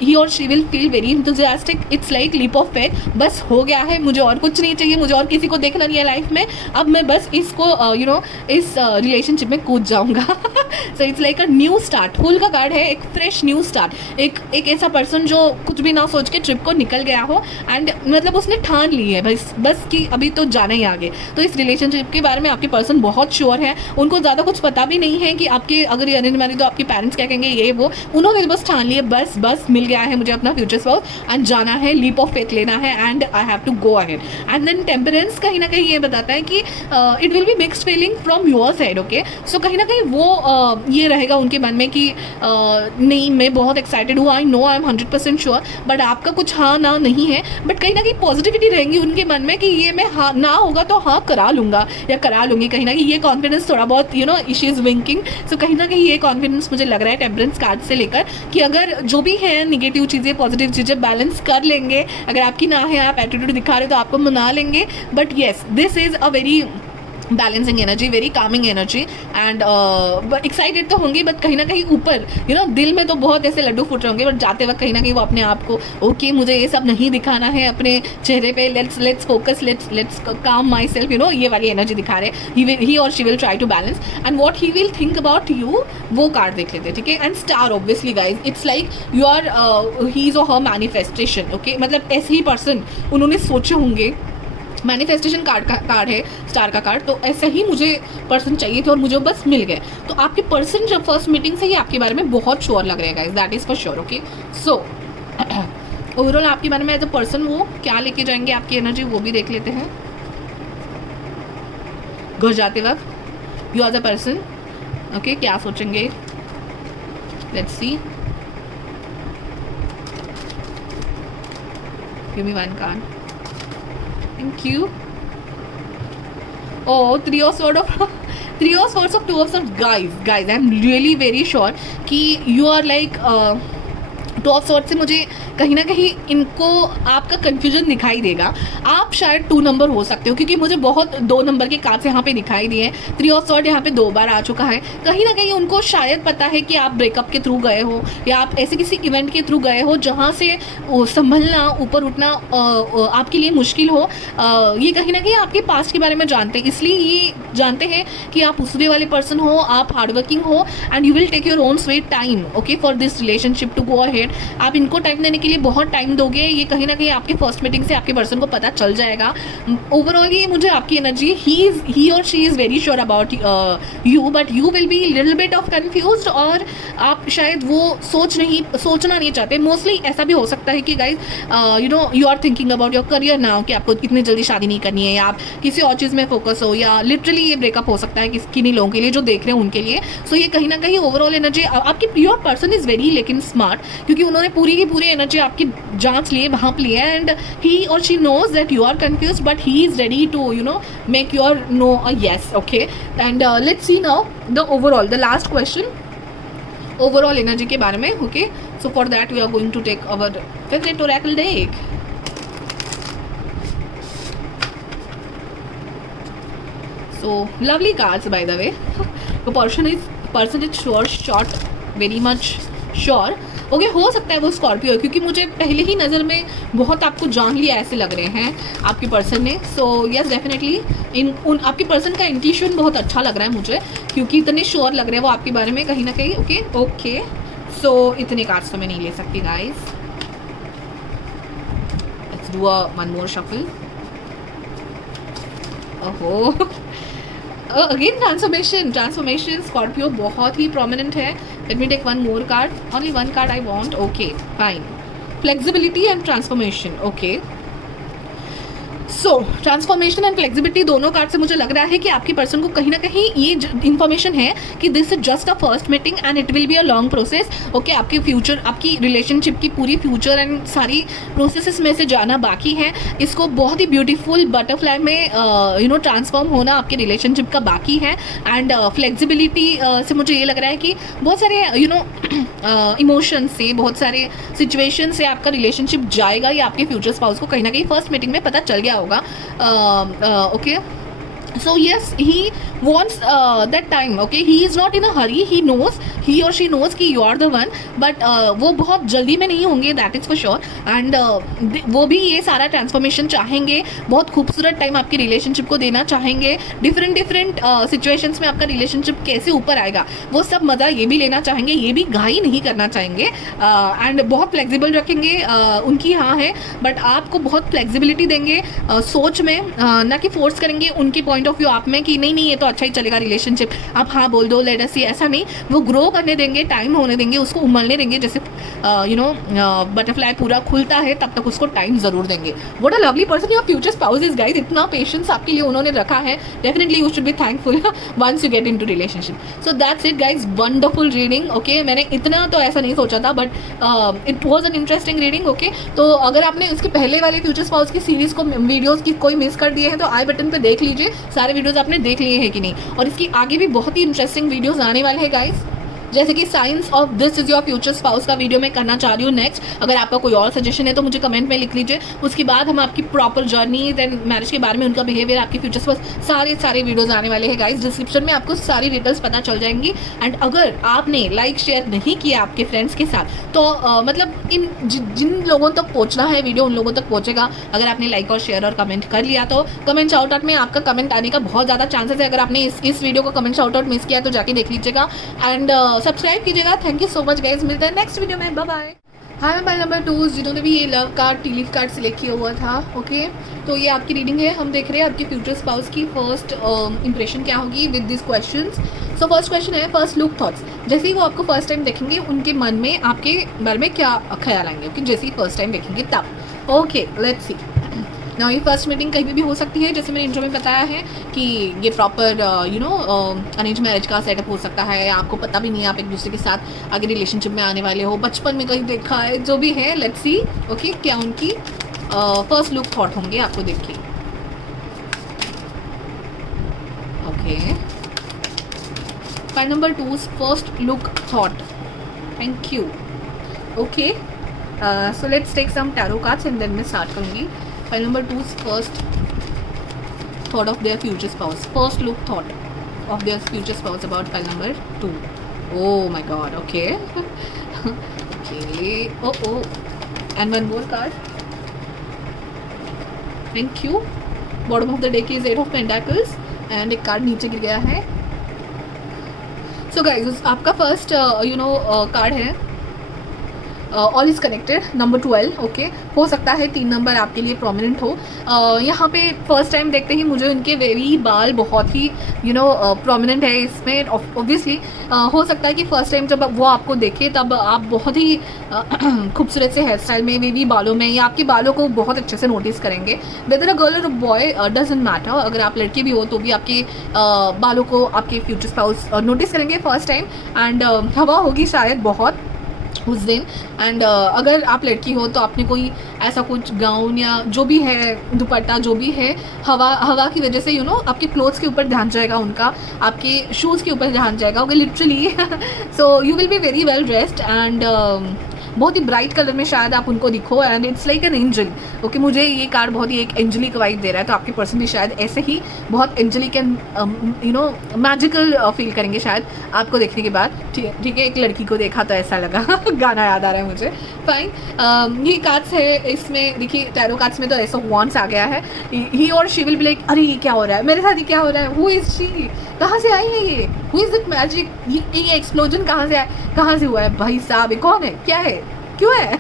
He और she will feel very enthusiastic. It's like leap of faith. बस हो गया है, मुझे और कुछ नहीं चाहिए, मुझे और किसी को देखना नहीं है लाइफ में. अब मैं बस इसको इस रिलेशनशिप में कूद जाऊंगा. So it's like a new start. Full का कार्ड है एक फ्रेश न्यू स्टार्ट. एक ऐसा पर्सन जो कुछ भी ना सोच के ट्रिप को निकल गया हो एंड मतलब उसने ठान ली है बस कि अभी तो जाना ही आगे. तो इस रिलेशनशिप के बारे में आपके पर्सन बहुत श्योर है. उनको ज़्यादा कुछ पता भी नहीं है कि आपके अगर ये अरेंज मैरिज तो आपके पेरेंट्स क्या कहेंगे ये वो. उन्होंने बस ठान लिया बस मिल गया है मुझे अपना फ्यूचर स्पाउस एंड जाना है, लीप ऑफ फेथ लेना है and I have to go ahead. And then temperance कहीं ना कहीं ये बताता है कि it will be mixed feeling from your side. Okay. So कहीं ना कहीं वो ये रहेगा उनके मन में कि नहीं मैं बहुत एक्साइटेड हूँ, I know I am 100% sure. But आपका कुछ हाँ ना नहीं है, बट कहीं ना कहीं पॉजिटिविटी रहेंगी उनके मन में कि ये मैं हाँ ना होगा तो हाँ करा लूँगा या करा लूँगी. कहीं ना कहीं ये कॉन्फिडेंस थोड़ा बहुत शी इज़ विंकिंग. सो कहीं ना कहीं ये कॉन्फिडेंस मुझे लग रहा है टेम्परेंस कार्ड से लेकर कि अगर जो भी है निगेटिव चीज़ें पॉजिटिव चीज़ें बैलेंस कर लेंगे. अगर आपकी ना है, आप एटीट्यूड दिखा रहे हो तो आपको मना लेंगे. But yes this is a very balancing energy, very Kameng energy and excited तो होंगी बट कहीं ना कहीं ऊपर दिल में तो बहुत ऐसे लड्डू फूट रहे होंगे. बट जाते वक्त कहीं ना कहीं वो अपने आप को ओके मुझे ये सब नहीं दिखाना है अपने चेहरे पे. लेट्स फोकस, लेट्स काम माई सेल्फ. ये वाली एनर्जी दिखा रहे. ही और she will try to balance and what he will think about you वो कार्ड देख लेते हैं. ठीक है. And star obviously guys it's like you are he is और हर मैनिफेस्टेशन. ओके. मतलब ऐसे ही पर्सन उन्होंने सोचे होंगे. मैनिफेस्टेशन कार्ड है स्टार का कार्ड. तो ऐसे ही मुझे पर्सन चाहिए थे और मुझे बस मिल गए. तो आपके पर्सन जब फर्स्ट मीटिंग से ही आपके बारे में बहुत श्योर लग रहे हैं guys. That is for sure. Okay. So overall आपके बारे में एज अ पर्सन वो क्या लेके जाएंगे आपकी एनर्जी वो भी देख लेते हैं. घर जाते वक्त you are the person. Okay. क्या सोचेंगे let's see. Give me one card. Thank you. Oh, three of swords of two of swords. Guys, I'm really very sure कि you are like two of sort से मुझे कहीं ना कहीं इनको आपका कन्फ्यूजन दिखाई देगा. आप शायद 2 नंबर हो सकते हो क्योंकि मुझे बहुत 2 नंबर के कार्ड्स यहाँ पे दिखाई दिए. 3 ऑफ सॉर्ट यहाँ पे 2 बार आ चुका है. कहीं ना कहीं उनको शायद पता है कि आप ब्रेकअप के थ्रू गए हो या आप ऐसे किसी इवेंट के थ्रू गए हो जहाँ से संभलना ऊपर उठना आपके लिए मुश्किल हो. ये कहीं ना कहीं आपके पास्ट के बारे में जानते हैं, इसलिए ये जानते हैं कि आप उसवे वाले पर्सन हो, आप हार्डवर्किंग हो and you will take your own sweet time. Okay. For this relationship to go ahead. आप इनको टाइम देने के लिए बहुत टाइम दोगे. ये कहीं ना कहीं आपके फर्स्ट मीटिंग से आपके पर्सन को पता चल जाएगा. ओवरऑल ये मुझे आपकी एनर्जी ही और she is very sure about you but you will be little bit of confused और आप शायद वो सोचना नहीं चाहते. मोस्टली ऐसा भी हो सकता है कि guys you are thinking about your career now कि आपको इतनी जल्दी शादी नहीं करनी है या आप किसी और चीज़ में फोकस हो या लिटरली ये ब्रेकअप हो सकता है किन्हीं लोगों के लिए जो देख रहे हैं उनके लिए. सो ये कहीं ना कहीं ओवरऑल एनर्जी आपकी योर पर्सन इज़ वेरी लेकिन स्मार्ट क्योंकि उन्होंने पूरी की पूरी एनर्जी आपकी जांच लिए भांप लिए एंड ही और she knows that you are confuse but he is ready to make your no a yes. Okay. And let's see now the overall the last question overall energy के बारे में. Okay. So for that we are going to take our favourite oracle deck. So lovely cards by the way. The person is sure, short, very much sure. Okay. हो सकता है वो Scorpio है क्योंकि मुझे पहले ही नज़र में बहुत आपको जान लिया ऐसे लग रहे हैं आपके पर्सन ने. सो यस डेफिनेटली आपके पर्सन का इंट्यूशन बहुत अच्छा लग रहा है मुझे क्योंकि इतने श्योर लग रहे हैं वो आपके बारे में कहीं ना कहीं. ओके. सो इतने कार्ड्स तो मैं नहीं ले सकती guys. Let's do one more shuffle. ओहो अगेन ट्रांसफॉर्मेशन स्कॉर्पियो बहुत ही प्रोमिनेंट है. Let me take one more card, only one card I want. Okay fine. Flexibility and transformation. Okay so transformation and flexibility दोनों card से मुझे लग रहा है कि आपकी पर्सन को कहीं ना कहीं ये इन्फॉर्मेशन है कि this is just a first meeting and it will be a long process. Okay आपकी फ्यूचर, आपकी रिलेशनशिप की पूरी फ्यूचर एंड सारी प्रोसेसेस में से जाना बाकी है. इसको बहुत ही ब्यूटीफुल बटरफ्लाई में ट्रांसफॉर्म होना आपके रिलेशनशिप का बाकी है. एंड फ्लेक्सिबिलिटी से मुझे ये लग रहा है कि बहुत सारे इमोशंस से, बहुत सारे सिचुएशन से आपका रिलेशनशिप जाएगा. या आपके फ्यूचर स्पाउस को कहीं ना कहीं फर्स्ट मीटिंग में पता चल गया होगा. Okay, so yes, he wants that time. Okay, he is not in a hurry. He or she knows कि you are the one, but वो बहुत जल्दी में नहीं होंगे, that is for sure. And वो भी ये सारा ट्रांसफॉर्मेशन चाहेंगे. बहुत खूबसूरत टाइम आपकी रिलेशनशिप को देना चाहेंगे. डिफरेंट सिचुएशंस में आपका रिलेशनशिप कैसे ऊपर आएगा वो सब मज़ा ये भी लेना चाहेंगे. ये भी घाई नहीं करना चाहेंगे. एंड बहुत फ्लेक्सिबल रखेंगे. उनकी हाँ है, बट आपको बहुत फ्लेक्सिबिलिटी देंगे सोच में, ना कि फोर्स करेंगे उनकी पॉइंट ऑफ व्यू आप में कि नहीं ये तो अच्छा ही चलेगा रिलेशनशिप, आप हाँ बोल दो, लेट अस सी. ऐसा नहीं, वो ग्रो करने देंगे, टाइम होने देंगे, उसको उमलने देंगे. जैसे बटरफ्लाई पूरा खुलता है तब तक उसको टाइम ज़रूर देंगे. What a lovely person your future spouse is guys. इतना पेशेंस आपके लिए उन्होंने रखा है. Definitely you should be thankful once you get into relationship. So that's it guys, wonderful reading. Okay मैंने इतना तो ऐसा नहीं सोचा था, but it was an interesting reading. Okay तो अगर आपने उसके पहले वाले फ्यूचर स्पाउस की सीरीज़ को, वीडियोज़ की कोई मिस कर दिए हैं तो आई बटन पर देख लीजिए सारे वीडियोज़ आपने देख लिए हैं कि नहीं. और इसकी आगे भी बहुत ही इंटरेस्टिंग वीडियोज़ आने वाले हैं गाइस, जैसे कि science of this is your future spouse का वीडियो मैं करना चाह रही हूँ नेक्स्ट. अगर आपका कोई और सजेशन है तो मुझे कमेंट में लिख लीजिए. उसके बाद हम आपकी प्रॉपर जर्नी देन मैरिज के बारे में, उनका बिहेवियर, आपकी फ्यूचर स्पाउस, सारे वीडियोस आने वाले हैं गाइस. डिस्क्रिप्शन में आपको सारी डिटेल्स पता चल जाएंगी. एंड अगर आपने लाइक शेयर नहीं किया आपके फ्रेंड्स के साथ तो मतलब जिन लोगों तक पहुँचना है वीडियो उन लोगों तक पहुँचेगा. अगर आपने लाइक और शेयर और कमेंट कर लिया तो कमेंट शाउट आउट में आपका कमेंट आने का बहुत ज़्यादा चांसेस है. अगर आपने इस वीडियो को कमेंट शाउट आउट मिस किया तो जाके देख लीजिएगा. एंड सब्सक्राइब कीजिएगा. Thank you so much guys, मिलते हैं नेक्स्ट वीडियो में. Bye bye. हाँ बाय नंबर 2 जिन्होंने भी ये love card, tea leaf card select किया हुआ था. ओके तो ये आपकी रीडिंग है. हम देख रहे हैं आपके फ्यूचर स्पाउस की फर्स्ट इंप्रेशन क्या होगी with this questions. So first question है फर्स्ट लुक थॉट्स. जैसे ही वो आपको फर्स्ट टाइम देखेंगे उनके मन में आपके बारे में क्या ख्याल आएंगे. ओके जैसे ही फर्स्ट टाइम देखेंगे तब. ओके लेट्स सी. ना ये फर्स्ट मीटिंग कहीं भी हो सकती है, जैसे मैंने इंट्रो में बताया है कि ये प्रॉपर अरेंज मैरिज का सेटअप हो सकता है. आपको पता भी नहीं है आप एक दूसरे के साथ आगे रिलेशनशिप में आने वाले हो, बचपन में कहीं देखा है, जो भी है. लेट्स सी ओके क्या उनकी फर्स्ट लुक थॉट होंगे आपको देख के. Okay file number 2 first look thought. Thank you. Okay so let's take some tarot cards and then मैं स्टार्ट करूँगी. File number 2's first thought of their future spouse. First look thought of their future spouse about file number 2. Oh my god, okay. Okay, oh. And one more card. Thank you. Bottom of the deck is 8 of Pentacles. And एक card नीचे गिर गया है. So guys, आपका first card है all is connected number 12. Okay हो सकता है 3 नंबर आपके लिए प्रोमिनेंट हो. यहाँ पे फर्स्ट टाइम देखते ही मुझे उनके वेवी बाल बहुत ही प्रोमिनेंट है इसमें. ऑब्वियसली हो सकता है कि फर्स्ट टाइम जब वो आपको देखे तब आप बहुत ही खूबसूरत से हेयर स्टाइल में, वेवी बालों में, या आपके बालों को बहुत अच्छे से नोटिस करेंगे. वेदर अ गर्ल और बॉय डजंट मैटर. अगर आप लड़के भी हो तो भी आपके बालों को आपके फ्यूचर स्पाउस नोटिस करेंगे फर्स्ट टाइम. एंड हवा होगी शायद बहुत उस दिन. एंड अगर आप लड़की हो तो आपने कोई ऐसा कुछ गाउन या जो भी है, दुपट्टा जो भी है, हवा की वजह से आपके क्लोथ्स के ऊपर ध्यान जाएगा उनका, आपके शूज़ के ऊपर ध्यान जाएगा. Okay literally so you will be very well dressed and बहुत ही ब्राइट कलर में शायद आप उनको दिखो. And it's like an angel. Okay मुझे ये कार्ड बहुत ही एक एंजलिक वाइब दे रहा है. तो आपके पर्सन भी शायद ऐसे ही बहुत एंजलिक एंड मैजिकल फील करेंगे शायद आपको देखने के बाद. ठीक है एक लड़की को देखा तो ऐसा लगा गाना याद आ रहा है मुझे. फाइन. ये कार्ड्स है, इसमें देखिए टैरो कार्ड्स में तो ऐसा वॉन्स आ गया है. ही और शी विल बी लाइक अरे ये क्या हो रहा है मेरे साथ, ये क्या हो रहा है, हु इज़ शी, कहाँ से आई है ये, हु इज़ इट मैजिक, ये एक्सप्लोजन कहाँ से हुआ है भाई साहब, ये कौन है, क्या है, क्यों है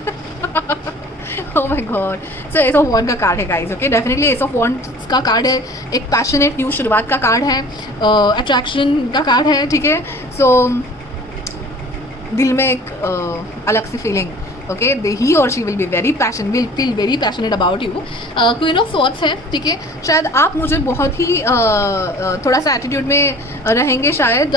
oh my God. So ace of wand का कार्ड है guys, okay, definitely ace of wand का कार्ड है, एक पैशनेट न्यू शुरुआत का कार्ड है, अट्रैक्शन का कार्ड है, ठीक है। सो दिल में एक अलग सी फीलिंग, ओके, ही और she will feel very passionate about you. Queen of swords है, ठीक है। शायद आप मुझे बहुत ही थोड़ा सा एटीट्यूड में रहेंगे शायद,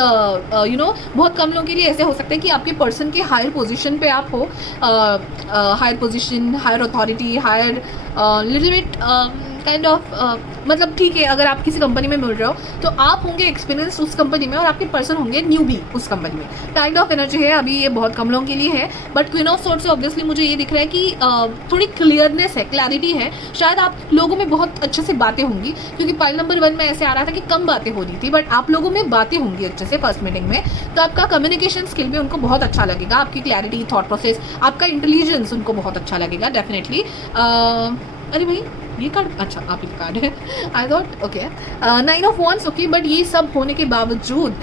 यू नो, बहुत कम लोगों के लिए ऐसे हो सकता है कि आपके पर्सन के हायर पोजीशन पे आप हो, higher position, higher authority, higher little bit kind of, मतलब ठीक है, अगर आप किसी कंपनी में मिल रहे हो तो आप होंगे एक्सपीरियंस उस कंपनी में और आपके पर्सन होंगे न्यूबी उस कंपनी में, काइंड ऑफ एनर्जी है अभी, ये बहुत कम लोगों के लिए है। बट क्वीन ऑफ सॉर्ड्स से ऑब्वियसली मुझे ये दिख रहा है कि थोड़ी क्लियरनेस है, क्लैरिटी है, शायद आप लोगों में बहुत अच्छे से बातें होंगी, क्योंकि पाइल नंबर 1 में ऐसे आ रहा था कि कम बातें हो रही थी, बट आप लोगों में बातें होंगी अच्छे से फर्स्ट मीटिंग में। तो आपका कम्युनिकेशन स्किल भी उनको बहुत अच्छा लगेगा, आपकी क्लैरिटी, थॉट प्रोसेस, आपका इंटेलिजेंस उनको बहुत अच्छा लगेगा डेफिनेटली। अरे भाई ये कार्ड, अच्छा आप ही कार्ड है, I thought okay, 9 of wands, okay. But ये सब होने के बावजूद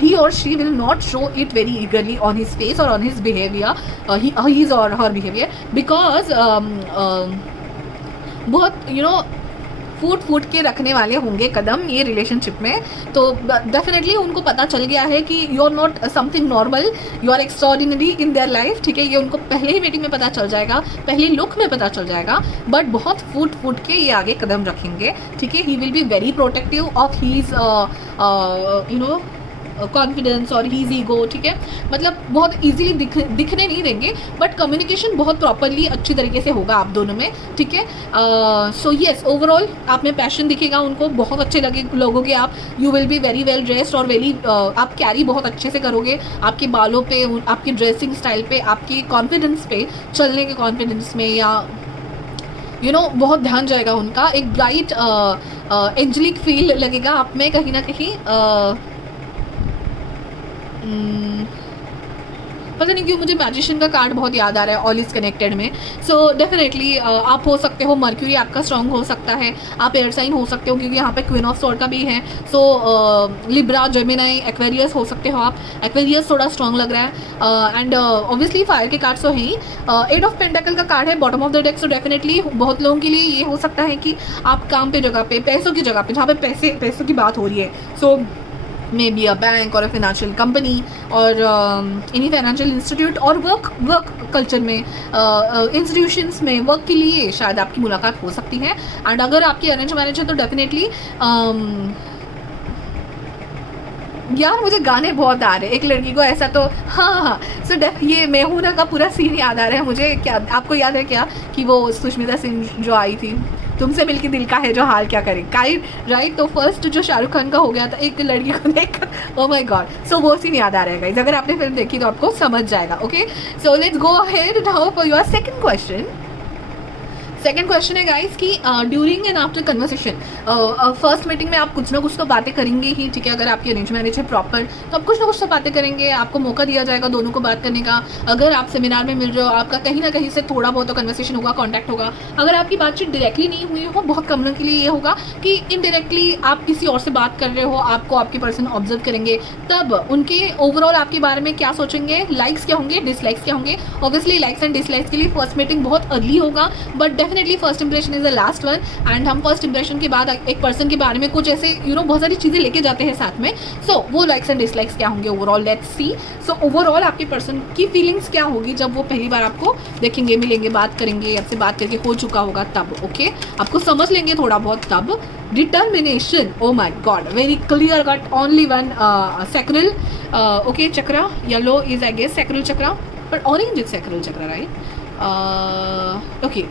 ही और she will not show it very ईगरली on his face और ऑन हिज बिहेवियर, हीज और हर बिहेवियर, बिकॉज बहुत यू नो फूट के रखने वाले होंगे कदम ये रिलेशनशिप में। तो डेफिनेटली उनको पता चल गया है कि you are not something normal, you are extraordinary in their life, ठीक है। ये उनको पहले ही मीटिंग में पता चल जाएगा, पहली लुक में पता चल जाएगा, बट बहुत फूट के ये आगे कदम रखेंगे, ठीक है। He will be very protective of his you know confidence और हीज ईगो, ठीक है। मतलब बहुत इजीली दिखने नहीं देंगे, बट कम्युनिकेशन बहुत प्रॉपरली अच्छी तरीके से होगा आप दोनों में, ठीक है। सो येस, ओवरऑल आप में पैशन दिखेगा, उनको बहुत अच्छे लोगोगे आप, you will be very well dressed और वेरी आप कैरी बहुत अच्छे से करोगे, आपके बालों पे, आपकी ड्रेसिंग स्टाइल पे, आपकी कॉन्फिडेंस पे, चलने के कॉन्फिडेंस में, या यू नो बहुत ध्यान जाएगा उनका, एक ब्राइट एंजलिक फील लगेगा आप में कहीं ना कहीं। पता नहीं क्यों मुझे मैजिशियन का कार्ड बहुत याद आ रहा है ऑल इज कनेक्टेड में। सो डेफिनेटली आप हो सकते हो, मर्क्यूरी आपका स्ट्रॉन्ग हो सकता है, आप एयर साइन हो सकते हो, क्योंकि यहाँ पे क्वीन ऑफ सॉर्ड का भी है। सो लिब्रा, जेमिनाई, एक्वेरियस हो सकते हो आप, एक्वेरियस थोड़ा स्ट्रॉन्ग लग रहा है। एंड ऑब्वियसली फायर के कार्ड्स तो हैं ही। 8 ऑफ पेंटाकल का कार्ड है bottom of the deck, so definitely बहुत लोगों के लिए ये हो सकता है कि आप काम पे जगह पे, पैसों की जगह पे, जहाँ पे पैसों की बात हो रही है, सो मे बी अ बैंक और अ फाइनेंशियल कंपनी और एनी फाइनेंशियल इंस्टीट्यूट और वर्क कल्चर में, इंस्टीट्यूशंस में वर्क के लिए शायद आपकी मुलाकात हो सकती है। एंड अगर आपकी अरेंज मैरिज है तो डेफिनेटली यार मुझे गाने बहुत आ रहे हैं, एक लड़की को ऐसा तो हाँ, सो ये मेहूना का पूरा सीन याद आ रहा है मुझे। क्या आपको याद है क्या कि वो सुष्मिता सिंह जो आई थी, तुमसे मिलके दिल का है जो हाल क्या करे, राइट। तो फर्स्ट जो शाहरुख खान का हो गया था एक लड़की को देख, ओ माय गॉड, सो वो सीन याद आ रहा है गाइस। अगर आपने फिल्म देखी तो आपको समझ जाएगा, okay. So let's go ahead now for your second question. Second question है गाइस कि during and after conversation, first meeting में आप कुछ ना कुछ तो बातें करेंगे ही, ठीक है। अगर आपकी अरेंज मैरिज है प्रॉपर तो आप कुछ ना कुछ तो बातें करेंगे, आपको मौका दिया जाएगा दोनों को बात करने का। अगर आप सेमिनार में मिल रहे हो, आपका कहीं ना कहीं से थोड़ा बहुत तो कन्वर्सेशन होगा, कॉन्टैक्ट होगा। अगर आपकी बातचीत डायरेक्टली नहीं हुई हो, बहुत कम लोगों के लिए ये होगा कि इनडायरेक्टली आप किसी और से बात कर रहे हो, आपको आपके पर्सन ऑब्जर्व करेंगे, तब उनके ओवरऑल आपके बारे में क्या सोचेंगे, लाइक्स क्या होंगे, डिसलाइक्स क्या होंगे। ऑब्वियसली लाइक्स एंड डिसलाइक्स के लिए फर्स्ट मीटिंग बहुत अर्ली होगा, but definitely first impression is the last one. And हम फर्स्ट इंप्रेशन के बाद एक पर्सन के बारे में कुछ ऐसे बहुत सारी चीज़ें लेके जाते हैं साथ में। सो वो लाइक्स एंड डिसलाइक्स क्या होंगे overall, let's see. So overall आपके पर्सन की फीलिंग्स क्या होगी जब वो पहली बार आपको देखेंगे, मिलेंगे, बात करेंगे, आपसे बात करके हो चुका होगा तब, ओके। आपको समझ लेंगे थोड़ा बहुत तब। Determination, oh my god, very clear cut, only one sacral, okay, chakra, yellow is I guess sacral chakra, but orange is sacral chakra, right. okay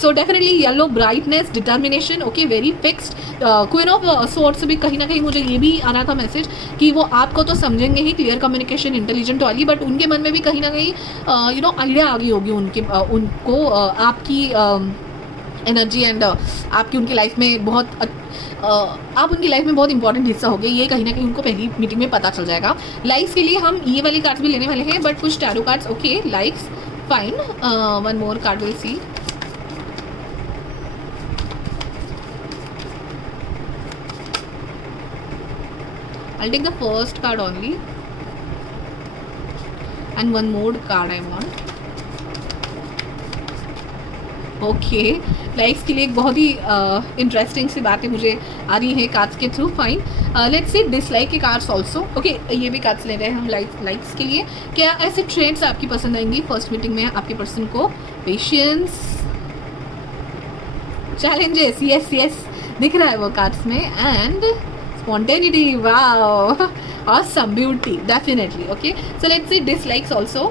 so definitely yellow, brightness, determination, okay, very fixed. Queen of swords भी कहीं ना कहीं मुझे ये भी आ रहा था message कि वो आपको तो समझेंगे ही, क्लियर कम्युनिकेशन, इंटेलिजेंट वाली, बट उनके मन में भी कहीं ना कहीं आइडिया आ गई होगी उनको आपकी एनर्जी एंड आपकी उनकी लाइफ में बहुत आप उनकी लाइफ में बहुत इंपॉर्टेंट हिस्सा हो गए, ये कहीं ना कहीं उनको पहली मीटिंग में पता चल जाएगा। लाइक्स के लिए हम ये वाली कार्ड्स भी लेने वाले हैं, बट कुछ tarot cards, okay, likes fine. One more card we'll see. I'll take the first card only and one more card I want. Okay, likes के लिए एक बहुत ही इंटरेस्टिंग सी बातें मुझे आ रही है कार्ड्स के through. Fine, let's see dislike के कार्ड्स ऑल्सो. ओके, ये भी कार्ड्स ले रहे हैं हम लाइक्स के लिए. क्या ऐसे ट्रेड्स आपकी पसंद आएंगी फर्स्ट मीटिंग में आपके पर्सन को? पेशेंस, चैलेंजेस, यस यस दिख रहा है वो कार्ड्स में. And spontaneity, wow, awesome, beauty, definitely. Okay, so let's see dislikes also.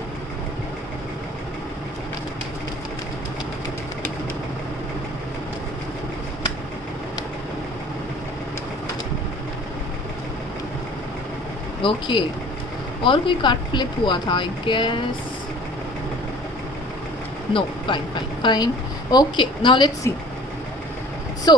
Okay, और कोई कार्ड फ्लिप हुआ था I guess. No, fine. Okay, now let's see. So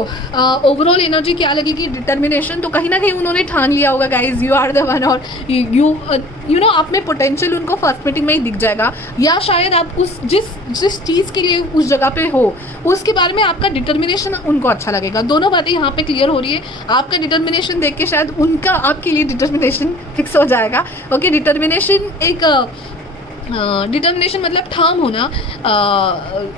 overall energy क्या लगेगी? डिटर्मिनेशन. तो कहीं ना कहीं उन्होंने ठान लिया होगा guys, you are the one, और यू नो आप में पोटेंशियल उनको फर्स्ट मीटिंग में ही दिख जाएगा. या शायद आप उस जिस चीज़ के लिए उस जगह पे हो उसके बारे में आपका डिटर्मिनेशन उनको अच्छा लगेगा. दोनों बातें यहाँ पे क्लियर हो रही है. आपका डिटर्मिनेशन देख के शायद उनका आपके लिए डिटर्मिनेशन फिक्स हो जाएगा. ओके, डिटर्मिनेशन एक डिटर्मिनेशन मतलब ठाम होना,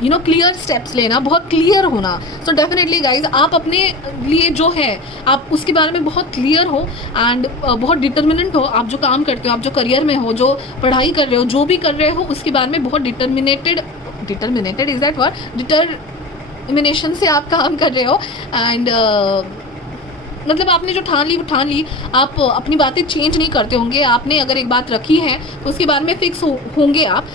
यू नो क्लियर स्टेप्स लेना, बहुत क्लियर होना. सो डेफिनेटली गाइज आप अपने लिए जो है आप उसके बारे में बहुत क्लियर हो एंड बहुत डिटर्मिनेंट हो. आप जो काम करते हो, आप जो करियर में हो, जो पढ़ाई कर रहे हो, जो भी कर रहे हो उसके बारे में बहुत determinated is that word, determination से आप काम कर रहे हो. एंड मतलब आपने जो ठान ली, आप अपनी बातें चेंज नहीं करते होंगे. आपने अगर एक बात रखी है तो उसके बारे में फिक्स होंगे आप.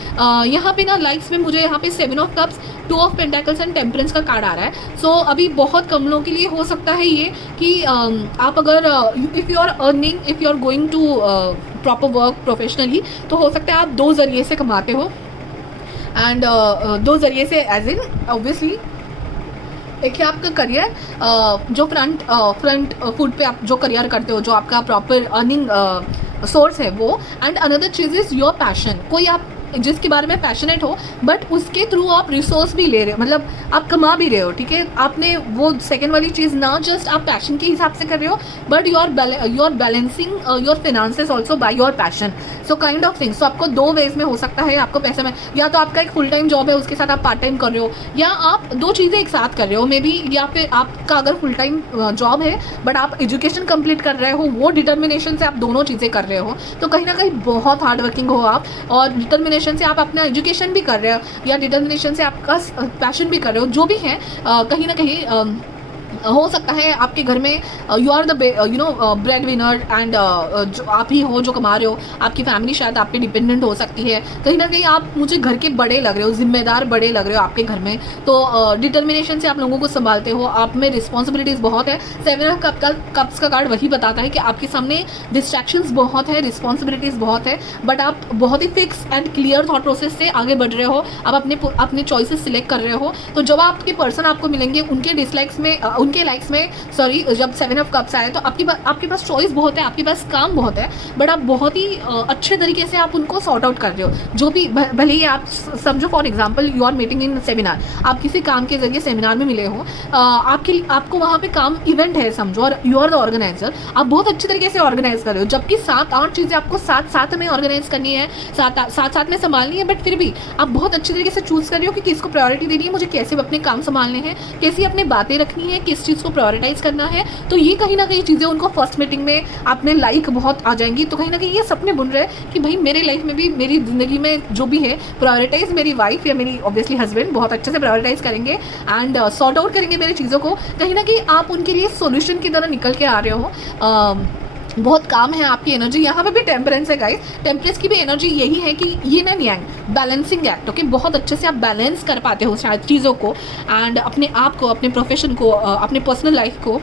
यहाँ पे ना लाइक्स में मुझे यहाँ पे 7 of cups, 2 of pentacles and temperance का कार्ड आ रहा है. सो अभी बहुत कम लोगों के लिए हो सकता है ये कि आप अगर if you are earning, if you are going to proper work professionally, तो हो सकता है आप 2 ज़रिए से कमाते हो. एंड 2 ज़रिए से एज इन ऑब्वियसली एक है आपका करियर, जो फ्रंट फुट पे आप जो करियर करते हो, जो आपका प्रॉपर अर्निंग सोर्स है वो. And another cheese is your passion. कोई आप जिसके बारे में पैशनेट हो बट उसके थ्रू आप रिसोर्स भी ले रहे हो, मतलब आप कमा भी रहे हो. ठीक है, आपने वो सेकेंड वाली चीज़ ना जस्ट आप पैशन के हिसाब से कर रहे हो but you are balancing your finances also by your passion. So kind of things. तो आपको 2 वेज में हो सकता है आपको पैसे में, या तो आपका एक फुल टाइम जॉब है उसके साथ आप पार्ट टाइम कर रहे हो, या आप 2 चीज़ें एक साथ कर रहे हो मे बी. या फिर आपका अगर फुल टाइम जॉब है बट आप एजुकेशन कंप्लीट कर रहे हो, वो डिटर्मिनेशन से आप दोनों चीज़ें कर रहे हो. तो कहीं ना कहीं बहुत हार्ड वर्किंग हो आप, और डिटर्मिनेशन से आप अपना एजुकेशन भी कर रहे हो या डिटर्मिनेशन से आपका पैशन भी कर रहे हो. जो भी है कहीं ना कहीं हो सकता है आपके घर में you are the bread winner and जो आप ही हो जो कमा रहे हो. आपकी फैमिली शायद आप पे डिपेंडेंट हो सकती है. कहीं ना कहीं आप मुझे घर के बड़े लग रहे हो, जिम्मेदार बड़े लग रहे हो आपके घर में. तो डिटर्मिनेशन से आप लोगों को संभालते हो. आप में रिस्पॉन्सिबिलिटीज़ बहुत है. 7 ऑफ कप्स का कार्ड वही बताता है कि आपके सामने डिस्ट्रैक्शंस बहुत है, रिस्पॉन्सिबिलिटीज़ बहुत है, बट आप बहुत ही fix and clear thought process से आगे बढ़ रहे हो. आप अपने चॉइसेस सिलेक्ट कर रहे हो. तो जब आपके पर्सन आपको मिलेंगे उनके डिसलाइक्स में उनके लाइक्स में सॉरी जब 7 ऑफ कप्स आए तो आपके पास चॉइस बहुत है, आपके पास काम बहुत है, बट आप बहुत ही अच्छे तरीके से आप उनको सॉर्ट आउट कर रहे हो. जो भी भले ही आप समझो for example you are meeting in seminar, आप किसी काम के जरिए सेमिनार में मिले हो, आपको वहाँ पे काम इवेंट है समझो, और यू आर द ऑर्गेनाइजर. आप बहुत अच्छे तरीके से ऑर्गेनाइज कर रहे हो, जबकि 7-8 चीज़ें आपको साथ में ऑर्गेनाइज करनी है, साथ में संभालनी है, बट फिर भी आप बहुत अच्छे तरीके से चूज़ कर रहे हो कि किसको प्रायोरिटी देनी है, मुझे कैसे अपने काम संभालने हैं, कैसी अपनी बातें रखनी है, किस चीज़ को प्रायोरिटाइज करना है. तो ये कहीं ना कहीं चीज़ें उनको फर्स्ट मीटिंग में आपने लाइक बहुत आ जाएंगी. तो कहीं ना कहीं ये सपने बुन रहे हैं कि भाई मेरे लाइफ में भी, मेरी ज़िंदगी में जो भी है प्रायोरिटाइज मेरी वाइफ या मेरी ऑब्वियसली हस्बैंड बहुत अच्छे से प्रायोरिटाइज करेंगे एंड सॉर्ट आउट करेंगे मेरी चीज़ों को. कहीं ना कहीं आप उनके लिए सोल्यूशन की तरह निकल के आ रहे हो. बहुत काम है आपकी एनर्जी. यहाँ पे भी टेम्परेंस है गाइस. टेम्परेंस की भी एनर्जी यही है कि ये ना यांग बैलेंसिंग एक्ट. ओके, बहुत अच्छे से आप बैलेंस कर पाते हो शायद चीज़ों को एंड अपने आप को, अपने प्रोफेशन को, अपने पर्सनल लाइफ को.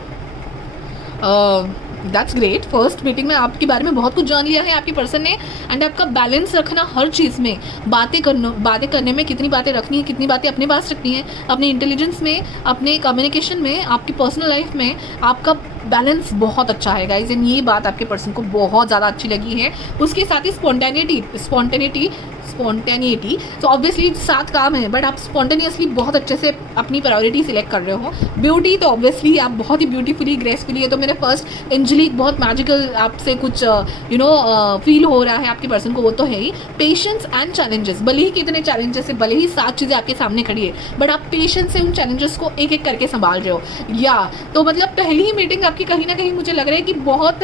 That's great. फर्स्ट मीटिंग में आपके बारे में बहुत कुछ जान लिया है आपके पर्सन ने. एंड आपका बैलेंस रखना हर चीज़ में, बातें करने में कितनी बातें रखनी है, कितनी बातें अपने पास रखनी है, अपने इंटेलिजेंस में, अपने कम्युनिकेशन में, आपकी पर्सनल लाइफ में आपका बैलेंस बहुत अच्छा है गाइज. एंड ये बात आपके पर्सन को बहुत ज़्यादा अच्छी लगी है. उसके साथ ही स्पॉन्टेनिटी स्पॉन्टेनिटी। तो ऑब्वियसली 7 काम है, बट आप स्पॉन्टेनियसली बहुत अच्छे से अपनी प्रायोरिटी सिलेक्ट कर रहे हो। ब्यूटी तो ऑब्वियसली आप बहुत ही ब्यूटीफुली ग्रेसफुली, है तो मेरे फर्स्ट एंजेलिक बहुत मैजिकल आपसे कुछ फील हो रहा है आपके पर्सन को, वो तो है ही। पेशेंस एंड चैलेंजेस, भले ही कितने चैलेंजेस है, भले ही 7 चीज़ें आपके सामने खड़ी है, बट आप पेशेंस से उन चैलेंजेस को एक एक करके संभाल रहे हो। या तो मतलब पहली ही मीटिंग आपकी कहीं ना कहीं मुझे लग रहा है कि बहुत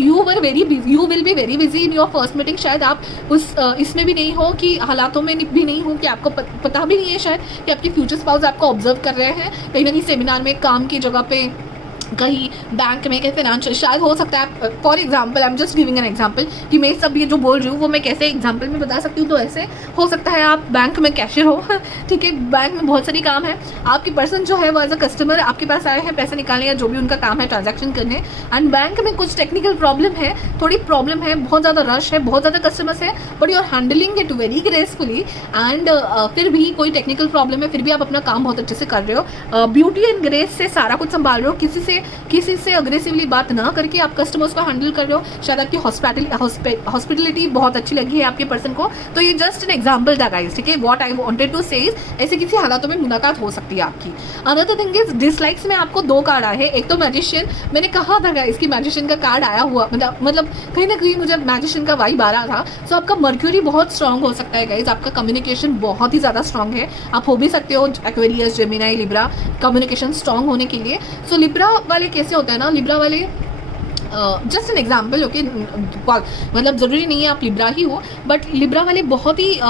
you will be very busy in your first meeting. शायद आप उस इसमें भी नहीं हो कि हालातों में भी नहीं हो कि आपको पता भी नहीं है शायद कि आपके फ्यूचर स्पाउस आपको ऑब्जर्व कर रहे हैं कहीं ना कहीं सेमिनार में, काम की जगह पे, कहीं बैंक में, कहीं फाइनेंशियल, शायद हो सकता है। For example I am just giving an example कि मैं सब ये जो बोल रही हूँ वो मैं कैसे एग्जाम्पल में बता सकती हूँ। तो ऐसे हो सकता है आप बैंक में कैशियर हो, ठीक है, बैंक में बहुत सारी काम है, आपकी पर्सन जो है वो एज अ कस्टमर आपके पास आए हैं पैसे निकालने या जो भी उनका काम है ट्रांजैक्शन करने, एंड बैंक में कुछ टेक्निकल प्रॉब्लम है, थोड़ी प्रॉब्लम है, बहुत ज़्यादा रश है, बहुत ज़्यादा कस्टमर्स है, but you are handling it very gracefully and फिर भी कोई टेक्निकल प्रॉब्लम है, फिर भी आप अपना काम बहुत अच्छे से कर रहे हो। ब्यूटी एंड ग्रेस से सारा कुछ संभाल रहे हो, किसी से अग्रेसिवली बात ना करके आप कस्टमर्स को हैंडल कर रहे हो। शायद आपकी हॉस्पिटलिटी बहुत अच्छी लगी है आपके पर्सन को। तो ये जस्ट एन एग्जांपल था गाइस, ठीक है। व्हाट आई वांटेड टू से ऐसे किसी हालातों में मुलाकात हो सकती है आपकी। अनदर थिंग इज डिसलाइक्स में आपको 2 कार्ड आए हैं। एक तो मैजिशियन, मैंने कहा था गाइस कि मैजिशियन का कार्ड आया हुआ, मतलब कहीं ना कहीं मुझे मैजिशियन का वाइब आ रहा था। सो आपका मर्क्यूरी बहुत स्ट्रांग हो सकता है गाइस, आपका कम्युनिकेशन बहुत ही ज़्यादा स्ट्रांग है, आप हो भी सकते हो Aquarius, Gemini, Libra, communication strong होने के लिए। सो लिब्रा वाले कैसे होता है ना, लिब्रा वाले जस्ट एन एग्जाम्पल, ओके, मतलब ज़रूरी नहीं है आप लिब्रा ही हो, बट लिब्रा वाले बहुत ही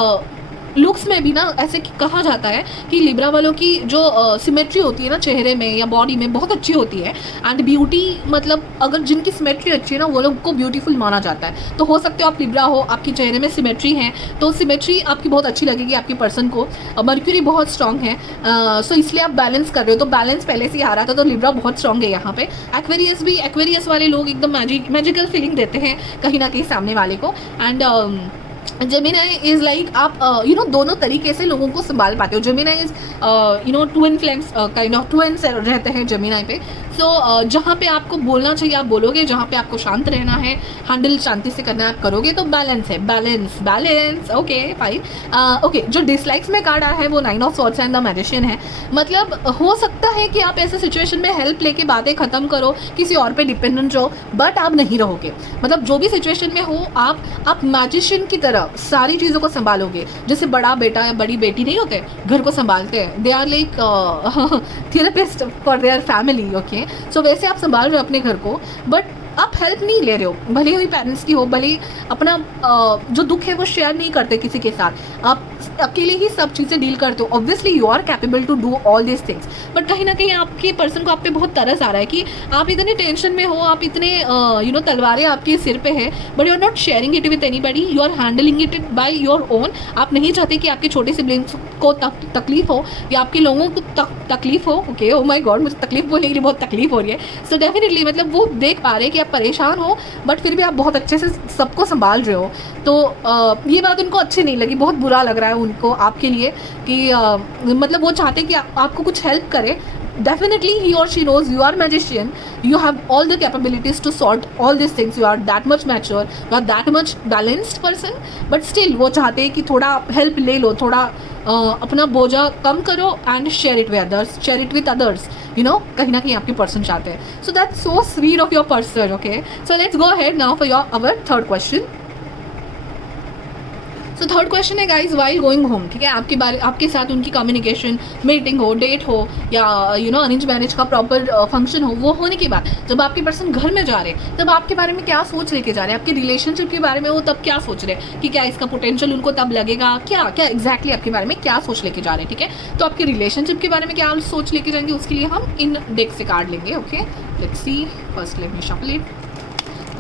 लुक्स में भी ना ऐसे कहा जाता है कि लिब्रा वालों की जो सिमेट्री होती है ना चेहरे में या बॉडी में बहुत अच्छी होती है। एंड ब्यूटी, मतलब अगर जिनकी सिमेट्री अच्छी है ना वो लोग को ब्यूटीफुल माना जाता है। तो हो सकते हो आप लिब्रा हो, आपके चेहरे में सिमेट्री है, तो सिमेट्री आपकी बहुत अच्छी लगेगी आपके पर्सन को। मर्क्यूरी बहुत स्ट्रांग है, सो इसलिए आप बैलेंस कर रहे हो, तो बैलेंस पहले से ही आ रहा था, तो लिब्रा बहुत स्ट्रांग है यहाँ पे। एक्वेरियस भी, एक्वेरियस वाले लोग एकदम मैजिकल फीलिंग देते हैं कहीं ना कहीं सामने वाले को। एंड जेमिनाई इज़ लाइक आप दोनों तरीके से लोगों को संभाल पाते हो। Gemini is twin flames, kind of twins रहते हैं जेमिनाई पे। सो जहाँ पे आपको बोलना चाहिए आप बोलोगे, जहाँ पे आपको शांत रहना है, हैंडल शांति से करना है आप करोगे, तो बैलेंस है, बैलेंस, ओके फाइन। ओके, जो डिसलाइक्स में कार्ड आया है वो 9 of swords and the magician है। मतलब हो सकता है कि आप ऐसे सिचुएशन में हेल्प लेके बातें ख़त्म करो, किसी और पे डिपेंडेंट रहो, बट आप नहीं रहोगे। मतलब जो भी सिचुएशन में हो आप मैजिशियन की तरह सारी चीज़ों को संभालोगे, जैसे बड़ा बेटा या बड़ी बेटी नहीं होते घर को संभालते हैं, they are like therapist for their family, okay. So वैसे आप संभाल रहे हो अपने घर को, बट आप हेल्प नहीं ले रहे हो, भले ही पेरेंट्स की हो, भले ही अपना जो दुख है वो शेयर नहीं करते किसी के साथ, आप अकेले ही सब चीज़ें डील करते हो। Obviously you are capable to do all this things, but कहीं ना कहीं आपके पर्सन को आप पे बहुत तरस आ रहा है कि आप इतने टेंशन में हो, आप इतने तलवारें आपके सिर पे है, but you are not sharing it with anybody, you are handling it by your own. आप नहीं चाहते कि आपके छोटे सिबलिंग्स को तकलीफ हो या आपके लोगों को तकलीफ हो, ओके। ओ माय गॉड, मुझे तकलीफ बोलने के लिए बहुत तकलीफ हो रही है। सो डेफिनेटली मतलब वो देख पा रहे हैं कि आप परेशान हो, बट फिर भी आप बहुत अच्छे से सबको संभाल रहे हो। तो ये बात उनको अच्छी नहीं लगी, बहुत बुरा लग रहा है उनको आपके लिए कि मतलब वो चाहते हैं कि आपको कुछ हेल्प करे। Definitely he or she knows you are magician, you have all the capabilities to sort all these things, you are that much mature, you are that much balanced person, but still वो चाहते हैं कि थोड़ा help ले लो, थोड़ा अपना बोझा कम करो and share it with others, कहीं ना कहीं आपके पर्सन चाहते हैं। So that's so sweet of your person, okay. So let's go ahead now for our third question. So third question है गाइज, वाइल गोइंग होम, ठीक है, आपके साथ उनकी कम्युनिकेशन, मीटिंग हो, डेट हो या अरेंज मैरिज का प्रॉपर फंक्शन हो, वो होने के बाद जब आपके पर्सन घर में जा रहे हैं तब आपके बारे में क्या सोच लेके जा रहे हैं, आपके रिलेशनशिप के बारे में वो तब क्या सोच रहे हैं कि क्या इसका पोटेंशियल उनको तब लगेगा, क्या एग्जैक्टली आपके बारे में क्या सोच लेके जा रहे हैं, ठीक है। तो आपके रिलेशनशिप के बारे में क्या सोच लेके जाएंगे उसके लिए हम इन डेक से कार्ड लेंगे, okay. Let's C, first let me shuffle it.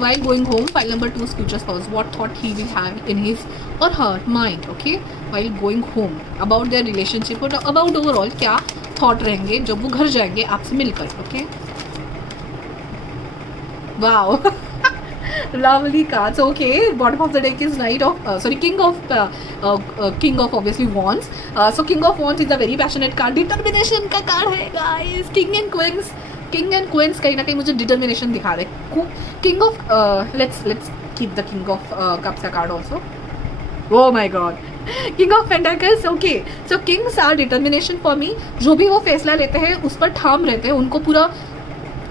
While going home, file number 2's future spouse, what thought he will have in his or her mind, okay, while going home about their relationship or about overall क्या thought रहेंगे जब वो घर जाएंगे आपसे मिलकर, okay. Wow. Lovely cards, okay. Bottom of the deck is king of obviously wands. So king of wands is a very passionate card, determination का card है guys. King and queens कहीं ना कहीं मुझे डिटर्मिनेशन दिखा रहे। King of let's keep the king of cups का card also. Oh my God. King of Pentacles, okay. So kings are determination for me. जो भी वो फैसला लेते हैं उस पर ठाम रहते हैं, उनको पूरा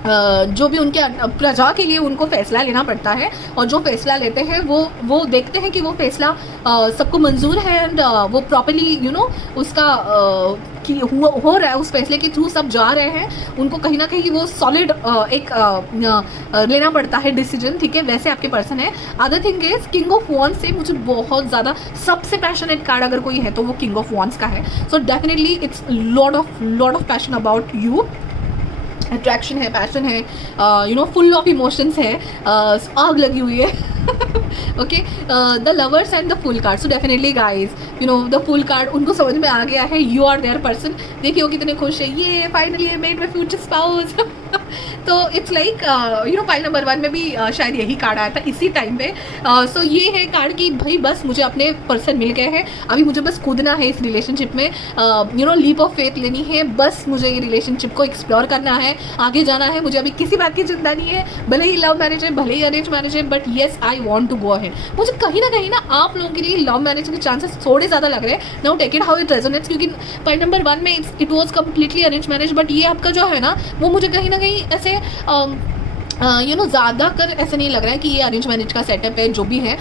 जो भी उनके प्रजा के लिए उनको फैसला लेना पड़ता है, और जो फैसला लेते हैं वो देखते हैं कि वो फैसला सबको मंजूर है, एंड वो प्रॉपर्ली उसका कि हो रहा है, उस फैसले के थ्रू सब जा रहे हैं, उनको कहीं ना कहीं वो सॉलिड एक लेना पड़ता है डिसीजन, ठीक है। वैसे आपके पर्सन है। Other thing is king of wands से मुझे बहुत ज़्यादा सबसे पैशनेट कार्ड अगर कोई है तो वो किंग ऑफ वॉन्ड्स का है। So definitely it's lot of passion about you, attraction है, पैशन है, फुल ऑफ इमोशंस है, आग लगी हुई है। Okay, the lovers and the full card. So definitely guys the full card उनको समझ में आ गया है, यू आर देयर पर्सन। देखिए वो कितने खुश है, ये finally I met my future spouse. तो इट्स लाइक फाइल नंबर 1 में भी शायद यही कार्ड आया था इसी टाइम पे। सो ये है कार्ड कि भाई बस मुझे अपने पर्सन मिल गए हैं, अभी मुझे बस कूदना है इस रिलेशनशिप में, लीप ऑफ फेथ लेनी है, बस मुझे ये रिलेशनशिप को एक्सप्लोर करना है, आगे जाना है, मुझे अभी किसी बात की चिंता नहीं है, भले ही लव मैरिज है, भले ही अरेंज मैरिज है, but yes I want to go ahead. मुझे कहीं ना आप लोगों के लिए लव मैरिज के चांसेस थोड़े ज़्यादा लग रहे हैं। Now take it how it resonates, क्योंकि पॉइंट नंबर 1 में it was completely arrange marriage, but ये आपका जो है ना वो मुझे कहीं ना कहीं ऐसे ज़्यादा कर ऐसा नहीं लग रहा है कि ये अरेंज मैरिज का सेटअप है। जो भी है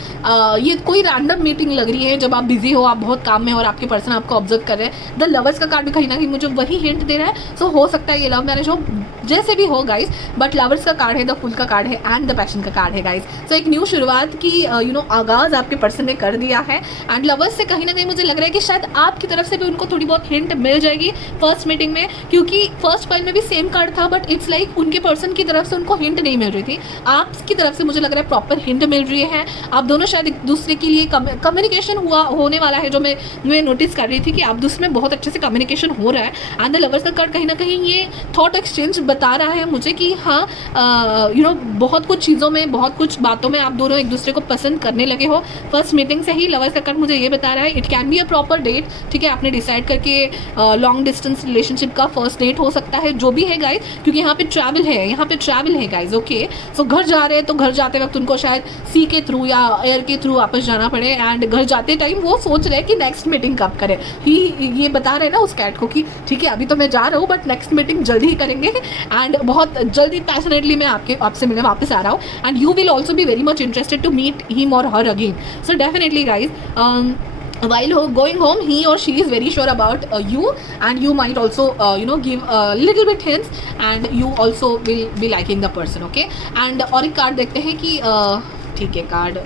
ये कोई रैंडम मीटिंग लग रही है जब आप बिजी हो, आप बहुत काम में हो और आपके पर्सन आपको ऑब्जर्व कर रहे हैं। द लवर्स का कार्ड भी कहीं ना कहीं मुझे वही हिंट दे रहा है। सो हो सकता है ये लव मैरिज हो, जैसे भी हो गाइज, बट लवर्स का कार्ड है, द फुल का कार्ड है, एंड द पैशन का कार्ड है गाइज। सो एक न्यू शुरुआत की आगाज़ आपके पर्सन ने कर दिया है, एंड लवर्स से कहीं ना कहीं मुझे लग रहा है कि शायद आपकी तरफ से भी उनको थोड़ी बहुत हिंट मिल जाएगी फर्स्ट मीटिंग में, क्योंकि फर्स्ट पाइल में भी सेम कार्ड था, बट इट्स लाइक उनके पर्सन की तरफ से उनको हिंट नहीं मिल रही थी, आपकी तरफ से मुझे लग रहा है प्रॉपर हिंट मिल रही है। आप दोनों शायद एक दूसरे के लिए कम्युनिकेशन होने वाला है, जो मैं नोटिस कर रही थी कि आप दूसरे में बहुत अच्छे से कम्युनिकेशन हो रहा है। एंड द लवर्स का कार्ड कहीं ना कहीं ये थॉट एक्सचेंज बता रहा है मुझे कि हाँ बहुत कुछ चीज़ों में, बहुत कुछ बातों में आप दोनों एक दूसरे को पसंद करने लगे हो फर्स्ट मीटिंग से ही। लवर्स का कार्ड मुझे ये बता रहा है it can be a proper date, ठीक है। आपने डिसाइड करके लॉन्ग डिस्टेंस रिलेशनशिप का फर्स्ट डेट हो सकता है, जो भी है गाइज, क्योंकि यहाँ पे ट्रैवल है गाइज। ओके, सो घर जा रहे हैं तो घर जाते वक्त उनको शायद सी के थ्रू या एयर के थ्रू वापस जाना पड़े, एंड घर जाते टाइम वो सोच रहे हैं कि नेक्स्ट मीटिंग कब करें। ये बता रहे हैं ना उस कैट को कि ठीक है अभी तो मैं जा रहा हूँ बट नेक्स्ट मीटिंग जल्दी ही करेंगे, एंड बहुत जल्दी पैशनेटली मैं आपसे मिलने वापस आ रहा हूँ, and you will also be very much interested to meet him और her again. So definitely guys while going home he or she is very sure about you, and you might also give a little bit hints, and you also will be liking the person, okay। and और एक card देखते हैं कि ठीक है, card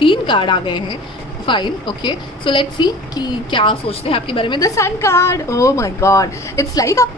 3 card आ गए हैं, fine, okay. So let's see कि क्या सोचते हैं आपके बारे में। The sun card, oh my god, it's like आप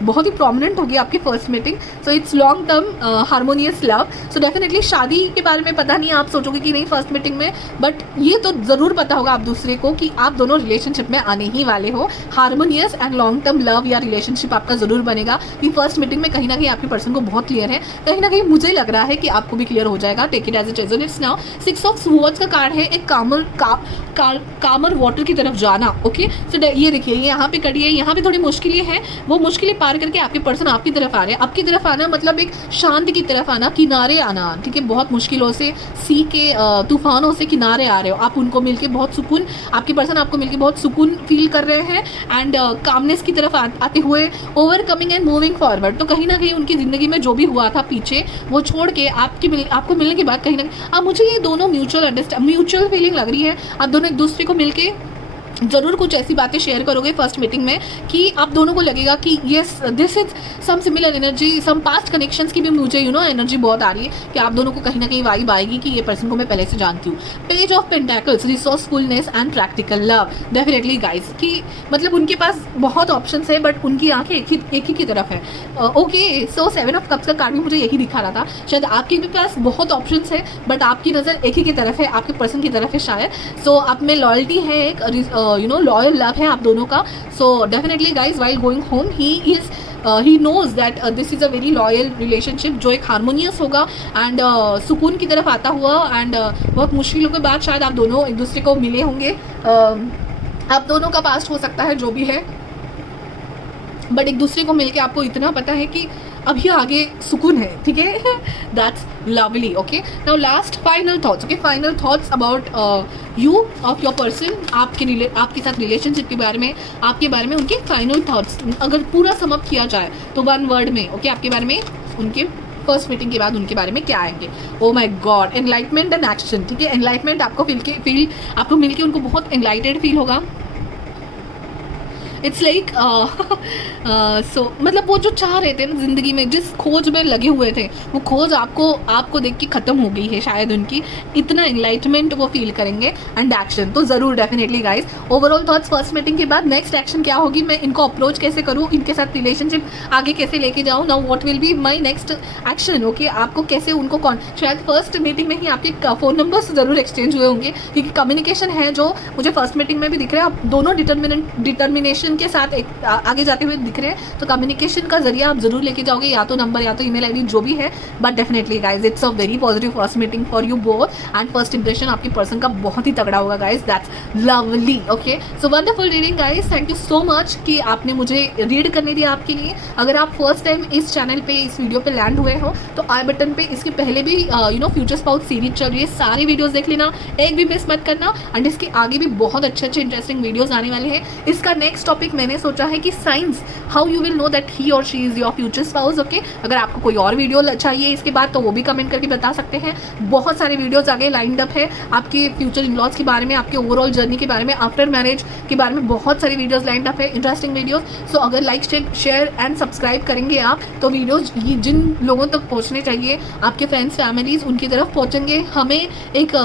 बहुत ही प्रोमिनेंट होगी आपकी first meeting. So it's long term harmonious love. So definitely शादी के बारे में पता नहीं आप सोचोगे कि नहीं फर्स्ट मीटिंग में, बट ये तो ज़रूर पता होगा आप दूसरे को कि आप दोनों रिलेशनशिप में आने ही वाले हो। Harmonious and long term love या रिलेशनशिप आपका ज़रूर बनेगा। कि फर्स्ट मीटिंग में कहीं ना कहीं आपके पर्सन को बहुत क्लियर है, कहीं ना कहीं मुझे लग रहा है कि आपको भी क्लियर हो जाएगा। Take it as it resonates now. 6 of swords का कार्ड है, एक कामर वाटर की तरफ जाना, ओके। सो ये देखिए यहाँ पे कड़ी है, यहाँ पे थोड़ी मुश्किलें हैं, वो मुश्किलें पार करके आपके पर्सन आपकी तरफ आ रहे हैं। आपकी तरफ आना मतलब एक शांति की तरफ आना, किनारे आना, ठीक है। बहुत मुश्किलों से, सी के तूफानों से किनारे आ रहे हो आप, उनको मिलके बहुत सुकून, आपके पर्सन आपको मिलके बहुत सुकून फील कर रहे हैं, एंड कामनेस की तरफ आते हुए ओवरकमिंग एंड मूविंग फॉरवर्ड। तो कहीं ना कहीं उनकी ज़िंदगी में जो भी हुआ था पीछे, वो छोड़ के आपको मिलने के बाद कहीं ना कहीं अब मुझे ये दोनों म्यूचुअल फीलिंग लग रही है। आप दोनों एक दूसरे को मिलके ज़रूर कुछ ऐसी बातें शेयर करोगे फर्स्ट मीटिंग में कि आप दोनों को लगेगा कि yes this is some similar energy, some past connections की भी मुझे एनर्जी बहुत आ रही है कि आप दोनों को कहीं ना कहीं वाइब आएगी कि ये पर्सन को मैं पहले से जानती हूँ। Page of pentacles, resourcefulness and practical love. Definitely guys कि मतलब उनके पास बहुत ऑप्शंस है बट उनकी आंखें एक ही की तरफ है, ओके। सो 7 ऑफ कप्स का कार्ड भी मुझे यही दिखा रहा था, शायद आपके भी पास बहुत ऑप्शंस है बट आपकी नज़र एक ही की तरफ है, आपके पर्सन की तरफ है शायद। सो आप में लॉयल्टी है, एक लॉयल लव है आप दोनों का। सो definitely guys while going home he knows that this is a very loyal relationship जो एक हारमोनियस होगा एंड सुकून की तरफ आता हुआ, एंड बहुत मुश्किलों के बाद शायद आप दोनों एक दूसरे को मिले होंगे। आप दोनों का पास्ट हो सकता है जो भी है, बट एक दूसरे को मिलके आपको इतना पता है कि अभी आगे सुकून है, ठीक है। That's lovely. Okay, now last final thoughts. Okay, final thoughts about you, of your person, आपके साथ रिलेशनशिप के बारे में, आपके बारे में उनके फाइनल थॉट्स अगर पूरा समअप किया जाए तो वन वर्ड में, ओके, आपके बारे में, उनके फर्स्ट मीटिंग के बाद उनके बारे में क्या आएंगे। ओ my God, enlightenment and action, ठीक है। एनलाइटमेंट आपको आपको मिलके उनको बहुत एनलाइटेड फील होगा। इट्स लाइक सो मतलब वो जो चाह रहे थे ना ज़िंदगी में, जिस खोज में लगे हुए थे, वो खोज आपको देख के ख़त्म हो गई है शायद उनकी। इतना इनलाइटमेंट वो फील करेंगे। एंड एक्शन तो ज़रूर, definitely guys. Overall thoughts first meeting के बाद नेक्स्ट एक्शन क्या होगी, मैं इनको अप्रोच कैसे करूँ, इनके साथ रिलेशनशिप आगे कैसे लेके जाऊँ। Now what will be my next action. Okay, आपको कैसे उनको शायद फर्स्ट मीटिंग में ही आपके फ़ोन नंबर्स ज़रूर एक्सचेंज हुए होंगे, क्योंकि कम्युनिकेशन है जो मुझे फर्स्ट मीटिंग में भी दिख रहा है। आप दोनों डिटर्मिनेशन के साथ एक आगे जाते हुए दिख रहे हैं। तो कम्युनिकेशन का जरिया आप जरूर लेके जाओगे, या तो नंबर या तो ईमेल आईडी, जो भी है। But definitely guys, it's a very positive first meeting for you both, and first impression आपके पर्सन का बहुत ही तगड़ा होगा guys. That's lovely. Okay, so wonderful reading guys. Thank you so much कि आपने मुझे रीड करने दिया आपके लिए। अगर आप फर्स्ट टाइम इस चैनल पे, इस वीडियो पे लैंड हुए हो, तो आई बटन पे इसके पहले भी फ्यूचर स्पाउस सीरीज चल रही है, सारी वीडियोस देख लेना, एक भी मिस मत करना। एंड इसके आगे भी बहुत अच्छे इंटरेस्टिंग वीडियोस आने वाले हैं। इसका नेक्स्ट टॉपिक मैंने सोचा है कि science, how you will know that he और she is your future spouse. Okay, अगर आपको कोई और वीडियो चाहिए इसके बाद, तो वो भी कमेंट करके बता सकते हैं। बहुत सारे वीडियोस आगे लाइंड अप है, आपके फ्यूचर इन लॉज के बारे में, आपके ओवरऑल जर्नी के बारे में, आफ्टर मैरिज के बारे में बहुत सारे वीडियोस लाइंड अप है, इंटरेस्टिंग वीडियोस। सो अगर लाइक शेयर एंड सब्सक्राइब करेंगे आप, तो वीडियोस जिन लोगों तक पहुँचने चाहिए, आपके फ्रेंड्स फैमिलीज, उनकी तरफ पहुँचेंगे। हमें एक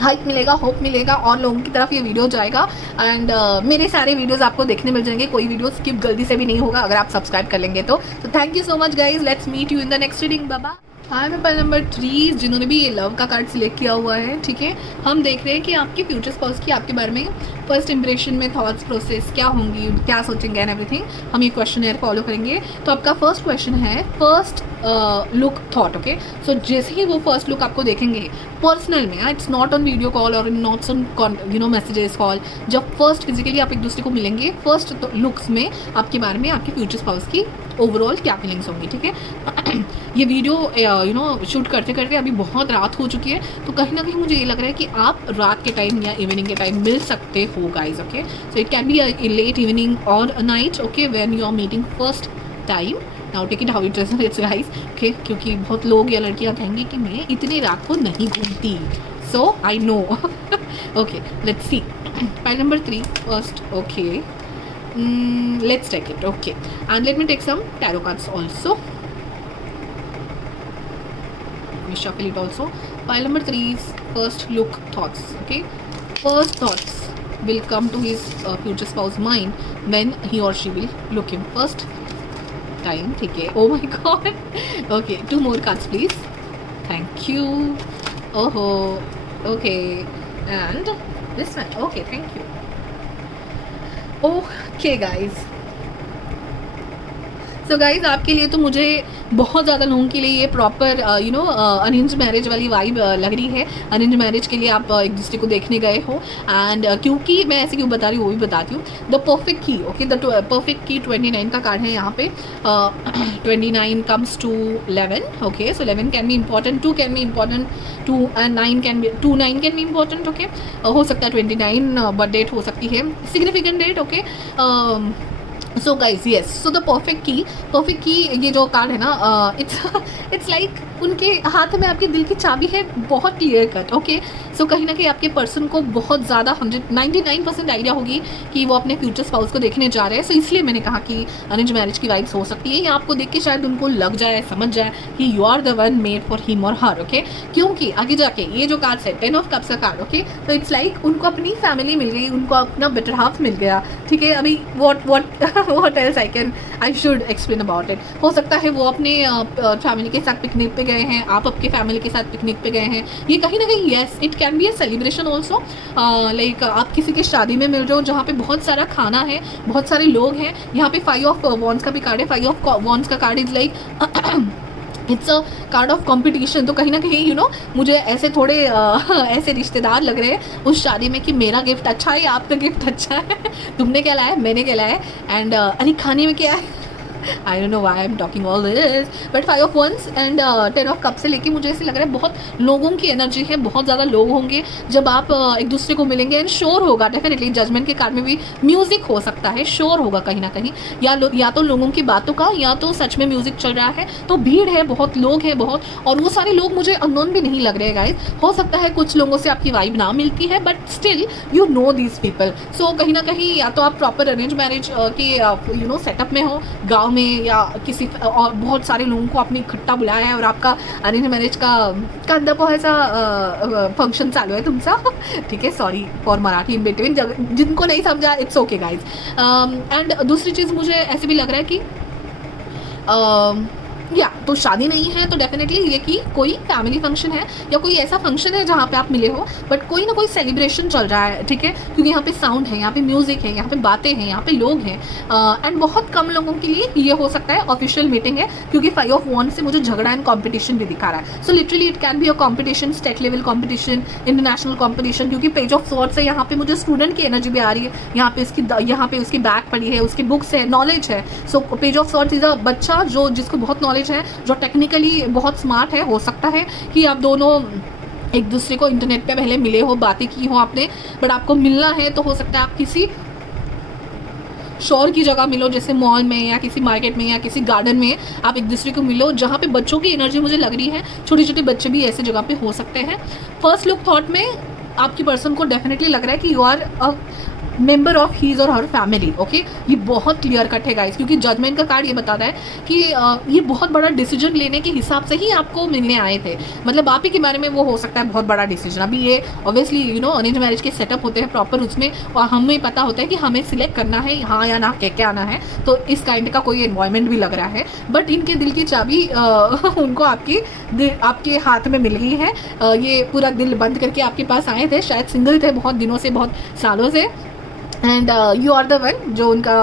हाइप मिलेगा, होप मिलेगा, और लोगों की तरफ ये वीडियो जाएगा। एंड मेरे सारे वीडियोस आपको देखने मिल जाएंगे, कोई वीडियो स्किप जल्दी से भी नहीं होगा अगर आप सब्सक्राइब कर लेंगे तो thank you so much guys. Let's meet you in the next reading. बाबा हाँ, मैं पाइल नंबर 3 जिन्होंने भी ये लव का कार्ड सिलेक्ट किया हुआ है, ठीक है। हम देख रहे हैं कि आपके फ्यूचर स्पाउस की आपके बारे में फर्स्ट इंप्रेशन में थॉट्स प्रोसेस क्या होंगी, क्या सोचेंगे एंड एवरीथिंग। हम ये क्वेश्चन फॉलो करेंगे। तो आपका फर्स्ट क्वेश्चन है फर्स्ट लुक थॉट। ओके, सो जैसे ही वो फर्स्ट लुक आपको देखेंगे पर्सनल में, it's not on video call और नॉट ऑन मैसेजेस कॉल, जब फर्स्ट फिजिकली आप एक दूसरे को मिलेंगे, फर्स्ट लुक्स में आपके बारे में, आपके फ्यूचर स्पाउस की ओवरऑल क्या फीलिंग्स होंगी, ठीक है। ये वीडियो शूट करते करते अभी बहुत रात हो चुकी है, तो कहीं ना कहीं मुझे ये लग रहा है कि आप रात के टाइम या इवनिंग के टाइम मिल सकते हो guys. Okay, so it can be a late evening और a night, okay, when you are meeting first time. Now take it how it is guys. Okay, क्योंकि बहुत लोग या लड़कियां कहेंगे कि मैं इतनी रात को नहीं घूमती, so I know. Okay, let's see. Pile number 3 first. Okay, let's take it. Okay, and let me take some tarot cards also. Let me shuffle it also. Pile number 3 is first look thoughts. Okay, first thoughts will come to his future spouse mind when he or she will look him first time. Okay, oh my god. Okay, 2 more cards please. Thank you. Oh, okay, and this one. Okay, thank you. Okay guys, so guys आपके लिए तो मुझे बहुत ज़्यादा लोगों के लिए ये प्रॉपर अरेंज मैरिज वाली वाइब लग रही है। अरेंज मैरिज के लिए आप एक दूसरे को देखने गए हो, एंड क्योंकि मैं ऐसे क्यों बता रही हूँ वो भी बताती हूँ। The perfect key, okay, the perfect key 29 का कार्ड है यहाँ पे। 29 comes to 11। Okay, so 11 can be important, 2 can be important, 2 and 9 can be 2 9 can be important. Okay, हो सकता है 29 बर्थ डेट हो सकती है, significant date. Okay, so guys yes, so the perfect key ये जो कार्ड है ना, इट्स लाइक उनके हाथ में आपके दिल की चाबी है, बहुत क्लियर कट। ओके, सो कहीं ना कहीं आपके पर्सन को बहुत ज़्यादा 99% आइडिया होगी कि वो अपने फ्यूचर स्पाउस को देखने जा रहे हैं। सो इसलिए मैंने कहा कि अरेंज मैरिज की वाइब्स हो सकती है, या आपको देख के शायद उनको लग जाए, समझ जाए कि you are the one made for him और हर। ओके, क्योंकि आगे जाके ये जो कार्ड है 10 ऑफ कप्स का कार्ड। ओके, तो इट्स लाइक उनको अपनी फैमिली मिल गई, उनको अपना बेटर हाफ मिल गया, ठीक है। अभी what else I should explain about it। हो सकता है वो अपने फैमिली के साथ पिकनिक पे गए हैं, आप आपके फैमिली के साथ पिकनिक पे गए हैं। ये कहीं ना कहीं yes, it can be a celebration also, like आप किसी के शादी में मिल रहे हो जहाँ पे बहुत सारा खाना है, बहुत सारे लोग हैं। यहाँ पे 5 ऑफ वॉन्ड्स का भी कार्ड है। 5 ऑफ वॉन्ड्स का card is like it's a card of competition. तो कहीं ना कहीं मुझे ऐसे थोड़े ऐसे रिश्तेदार लग रहे हैं उस शादी में कि मेरा गिफ्ट अच्छा है या आपका गिफ्ट अच्छा है, तुमने क्या लाया, मैंने क्या लाया, एंड अरे खाने में क्या है, I don't know why I am talking all this, but 5 of wands and 10 of cup से लेके मुझे ऐसे लग रहा है बहुत लोगों की एनर्जी है, बहुत ज़्यादा लोग होंगे जब आप एक दूसरे को मिलेंगे, एंड शोर होगा डेफिनेटली। जजमेंट के कार्ड में भी म्यूजिक हो सकता है, शोर होगा कहीं ना कहीं, या तो लोगों की बातों का, या तो सच में म्यूजिक चल रहा है। तो भीड़ है, बहुत लोग हैं बहुत, और वो सारे लोग मुझे अननोन भी नहीं लग रहे हैं गाइज। हो सकता है कुछ लोगों से आपकी वाइब ना मिलती है, but still you know these people. So कहीं ना कहीं या तो आप प्रॉपर अरेंज मैरिज के सेटअप में हो, गाँव में, या किसी और बहुत सारे लोगों को आपने इकट्ठा बुलाया है और आपका अरेंज मैरिज का कांदा पोहाचा फंक्शन चालू है तुमचा, ठीक है। Sorry for Marathi in between, जिनको नहीं समझा इट्स ओके गाइज। एंड दूसरी चीज़ मुझे ऐसे भी लग रहा है कि या तो शादी नहीं है तो डेफिनेटली ये कि कोई फैमिली फंक्शन है या कोई ऐसा फंक्शन है जहाँ पे आप मिले हो, बट कोई ना कोई सेलिब्रेशन चल रहा है, ठीक है। क्योंकि यहाँ पे साउंड है, यहाँ पे म्यूजिक है, यहाँ पे बातें हैं, यहाँ पे लोग हैं, एंड बहुत कम लोगों के लिए ये हो सकता है ऑफिशियल मीटिंग है, क्योंकि 5 ऑफ वॉन्ड से मुझे झगड़ा एंड कॉम्पिटिशन भी दिखा रहा है। So literally it can be a competition, state level competition, international competition, क्योंकि पेज ऑफ स्वॉर्ड से यहाँ पे मुझे स्टूडेंट की एनर्जी भी आ रही है। यहाँ पे उसकी बैग पड़ी है, उसकी बुक्स है, नॉलेज है। So page of sword is a बच्चा जो जिसको बहुत नॉलेज है, जो टेक्निकली बहुत स्मार्ट है। हो सकता है कि आप दोनों एक दूसरे को इंटरनेट पे पहले मिले हो, बातें की हो आपने, बट आपको मिलना है तो हो सकता है आप किसी शोर की जगह मिलो, जैसे मॉल में या किसी मार्केट में या किसी गार्डन में आप एक दूसरे को मिलो, जहाँ पे बच्चों की एनर्जी मुझे लग रही है। छोटे छोटे बच्चे भी ऐसे जगह पे हो सकते हैं। फर्स्ट लुक थॉट में आपकी पर्सन को डेफिनेटली लग रहा है कि you are a member of his और हर फैमिली, ओके। ये बहुत क्लियर कट है गाइस, क्योंकि जजमेंट का कार्ड ये बताता है कि ये बहुत बड़ा डिसीजन लेने के हिसाब से ही आपको मिलने आए थे। मतलब आप ही के बारे में वो हो सकता है बहुत बड़ा डिसीजन। अभी ये ऑब्वियसली अरेंज मैरिज के सेटअप होते हैं प्रॉपर, उसमें और हमें पता होता है कि हमें सिलेक्ट करना है हाँ या ना, क्या आना है। तो इस काइंड का कोई एनवायरमेंट भी लग रहा है, बट इनके दिल की चाबी उनको आपके हाथ में मिल गई है। ये पूरा दिल बंद करके आपके पास आए थे, शायद सिंगल थे बहुत दिनों से, बहुत सालों से, and you are the one जो उनका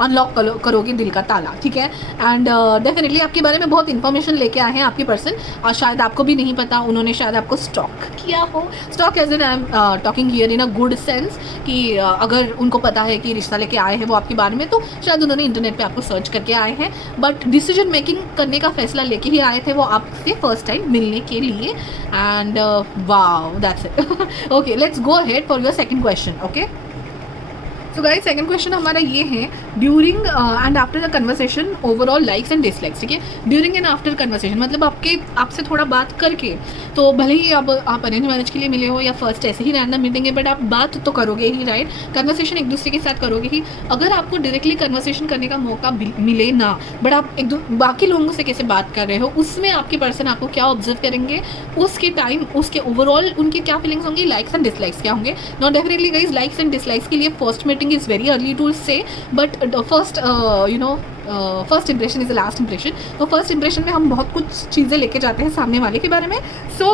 अनलॉक करोगे दिल का ताला, ठीक है। एंड डेफिनेटली आपके बारे में बहुत इन्फॉर्मेशन लेके आए हैं आपकी पर्सन, और शायद आपको भी नहीं पता, उन्होंने शायद आपको स्टॉक किया हो। Stalk as an I am talking here in a good sense कि अगर उनको पता है कि रिश्ता लेके आए हैं वो आपके बारे में, तो शायद उन्होंने इंटरनेट पे आपको सर्च करके आए हैं, बट डिसीजन मेकिंग करने का फैसला लेके ही आए थे वो आपसे फर्स्ट टाइम मिलने के लिए। And wow that's it. Okay, let's go ahead for your second question. Okay, तो गाइस सेकंड क्वेश्चन हमारा ये है, during and after the conversation overall likes and dislikes, ठीक है। ड्यूरिंग एंड आफ्टर कन्वर्सेशन मतलब आपसे थोड़ा बात करके, तो भले ही अब आप अरेंज मैरिज के लिए मिले हो या फर्स्ट ऐसे ही रैंडम मिलेंगे, बट आप बात तो करोगे ही, राइट। कन्वर्सेशन एक दूसरे के साथ करोगे ही। अगर आपको डायरेक्टली कन्वर्सेशन करने का मौका मिले ना, बट आप बाकी लोगों से कैसे बात कर रहे हो, उसमें आपके पर्सन आपको क्या ऑब्जर्व करेंगे, उसके टाइम उसके ओवरऑल उनकी क्या फीलिंग्स होंगी, लाइक्स एंड डिसलाइक्स क्या होंगे। Not definitely guys likes and dislikes के लिए first meeting is very early to say, but first first impression is the last impression। तो फर्स्ट इंप्रेशन में हम बहुत कुछ चीज़ें लेके जाते हैं सामने वाले के बारे में, सो